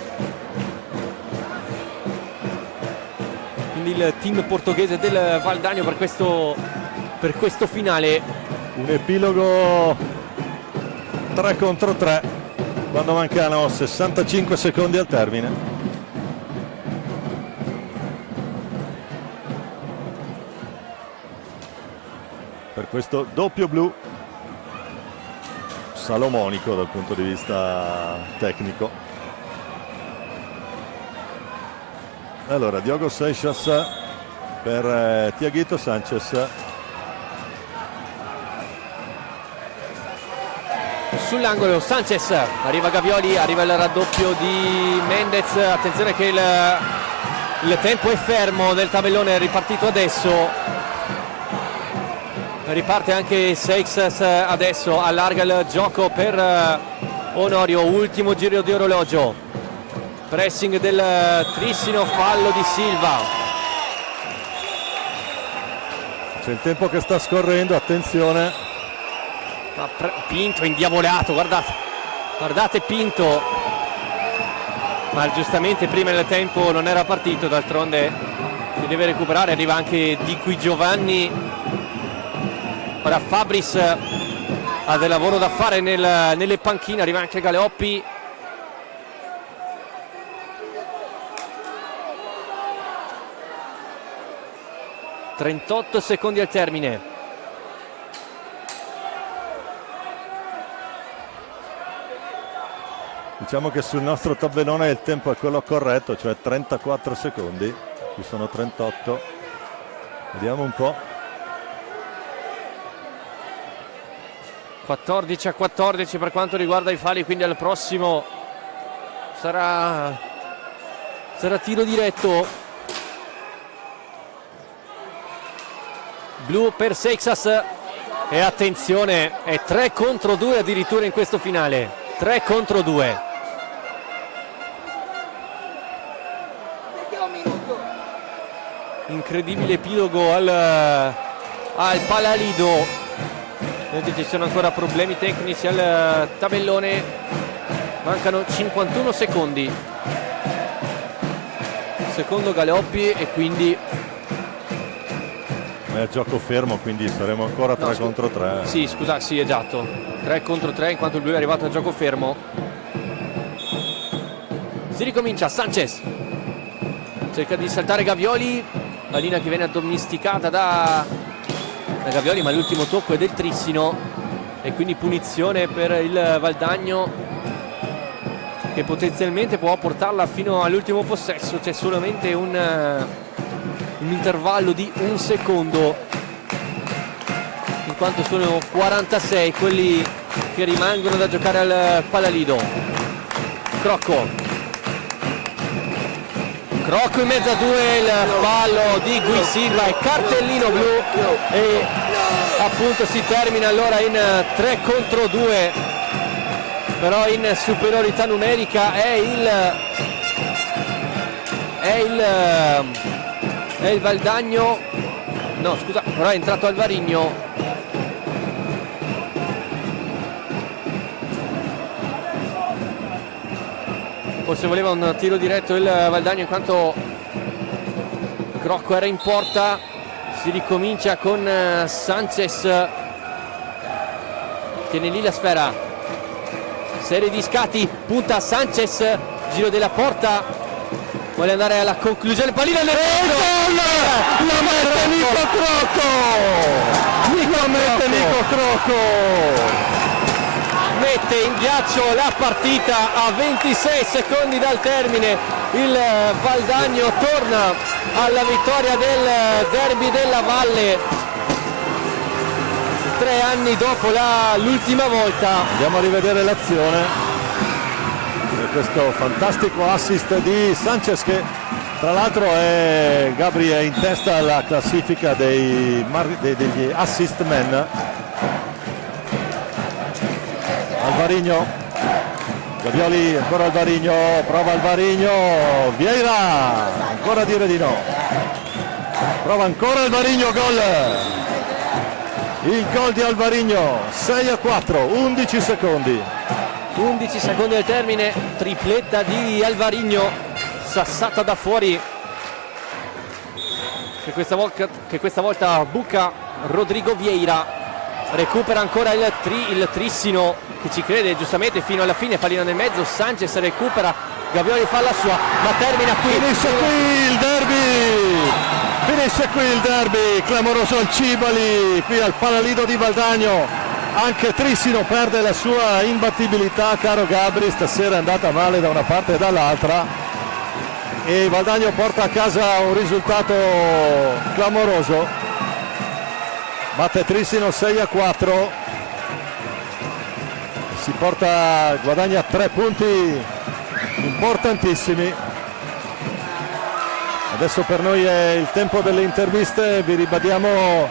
Il team portoghese del Valdagno per questo finale. Un epilogo 3 contro 3 quando mancano 65 secondi al termine. Per questo doppio blu salomonico dal punto di vista tecnico. Allora, Diogo Seixas per Thiaguito Sanchez. Sull'angolo Sanchez, arriva Gavioli, arriva il raddoppio di Mendez, attenzione che il tempo è fermo del tabellone, è ripartito adesso, riparte anche Seixas adesso, allarga il gioco per Honorio, ultimo giro di orologio. Pressing del Trissino, fallo di Silva. C'è il tempo che sta scorrendo, attenzione. Pinto indiavolato, guardate Pinto. Ma giustamente prima del tempo non era partito, d'altronde si deve recuperare, arriva anche Di Qui Giovanni. Ora Fabris ha del lavoro da fare nelle panchine, arriva anche Galeoppi. 38 secondi al termine. Diciamo che sul nostro tabellone il tempo è quello corretto, cioè 34 secondi. Qui sono 38. Vediamo un po'. 14-14 per quanto riguarda i falli, quindi al prossimo sarà tiro diretto. Blu per Seixas e attenzione, è 3 contro 2 addirittura in questo finale, 3 contro 2. Incredibile epilogo al Palalido. Ci sono ancora problemi tecnici al tabellone, mancano 51 secondi, secondo Galeoppi, e quindi è gioco fermo, quindi saremo ancora 3 contro 3. Sì, scusa, sì, esatto, 3 contro 3 in quanto il blu è arrivato a gioco fermo. Si ricomincia, Sanchez cerca di saltare Gavioli, pallina che viene addomesticata da Gavioli, ma l'ultimo tocco è del Trissino e quindi punizione per il Valdagno, che potenzialmente può portarla fino all'ultimo possesso. C'è solamente un intervallo di un secondo, in quanto sono 46 quelli che rimangono da giocare al Palalido. Crocco in mezzo a due, il fallo di Gui Silva e cartellino blu, e appunto si termina allora in 3 contro 2, però in superiorità numerica è il Valdagno, no scusa, però è entrato Alvarino. Forse voleva un tiro diretto il Valdagno in quanto Crocco era in porta. Si ricomincia con Sanchez, tiene lì la sfera, serie di scatti, punta Sanchez, giro della porta, vuole andare alla conclusione, pallina nel La mette Nico Crocco! mette in ghiaccio la partita a 26 secondi dal termine. Il Valdagno torna alla vittoria del derby della Valle 3 anni dopo l'ultima volta. Andiamo a rivedere l'azione e questo fantastico assist di Sanchez, che tra l'altro Gabri è in testa alla classifica degli assist men. Alvarino, Gavioli, ancora Alvarino, prova Alvarino, Vieira, ancora a dire di no, prova ancora Alvarino, gol, il gol di Alvarino, 6-4, 11 secondi. 11 secondi al termine, tripletta di Alvarino, sassata da fuori, che questa volta buca Rodrigo Vieira. Recupera ancora il Trissino, che ci crede giustamente fino alla fine, pallina nel mezzo, Sanchez recupera, Gavioli fa la sua, ma termina qui. Finisce qui il derby, clamoroso al Cibali, qui al Palalido di Valdagno. Anche Trissino perde la sua imbattibilità, caro Gabri, stasera è andata male da una parte e dall'altra e Valdagno porta a casa un risultato clamoroso. Batte Trissino 6-4, si guadagna 3 punti importantissimi. Adesso per noi è il tempo delle interviste, vi ribadiamo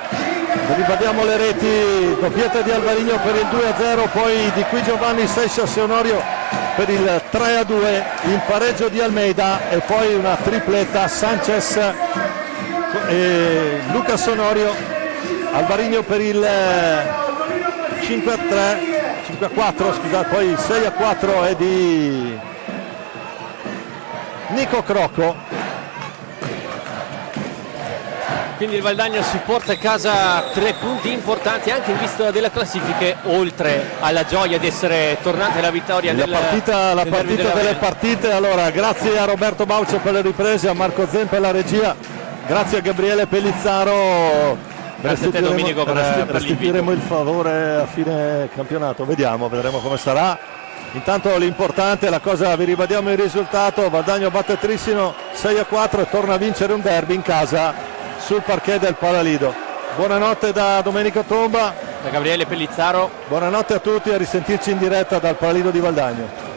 le reti: doppietta di Alvarino per il 2-0, poi di qui Giovanni Seixas Onorio per il 3-2, il pareggio di Almeida e poi una tripletta Sanchez e Lucas Onorio. Alvarino per il 5-4, scusate, poi il 6-4 è di Nico Crocco. Quindi il Valdagno si porta a casa 3 punti importanti anche in vista delle classifiche, oltre alla gioia di essere tornati alla vittoria La partita delle partite. Allora, grazie a Roberto Baucio per le riprese, a Marco Zen per la regia, grazie a Gabriele Pellizzaro. Grazie a te Domenico per restituiremo il favore a fine campionato, vedremo come sarà. Intanto l'importante, la cosa, vi ribadiamo il risultato: Valdagno batte Trissino 6-4 e torna a vincere un derby in casa sul parquet del Palalido. Buonanotte da Domenico Tomba, da Gabriele Pellizzaro. buonanotte a tutti, a risentirci in diretta dal Palalido di Valdagno.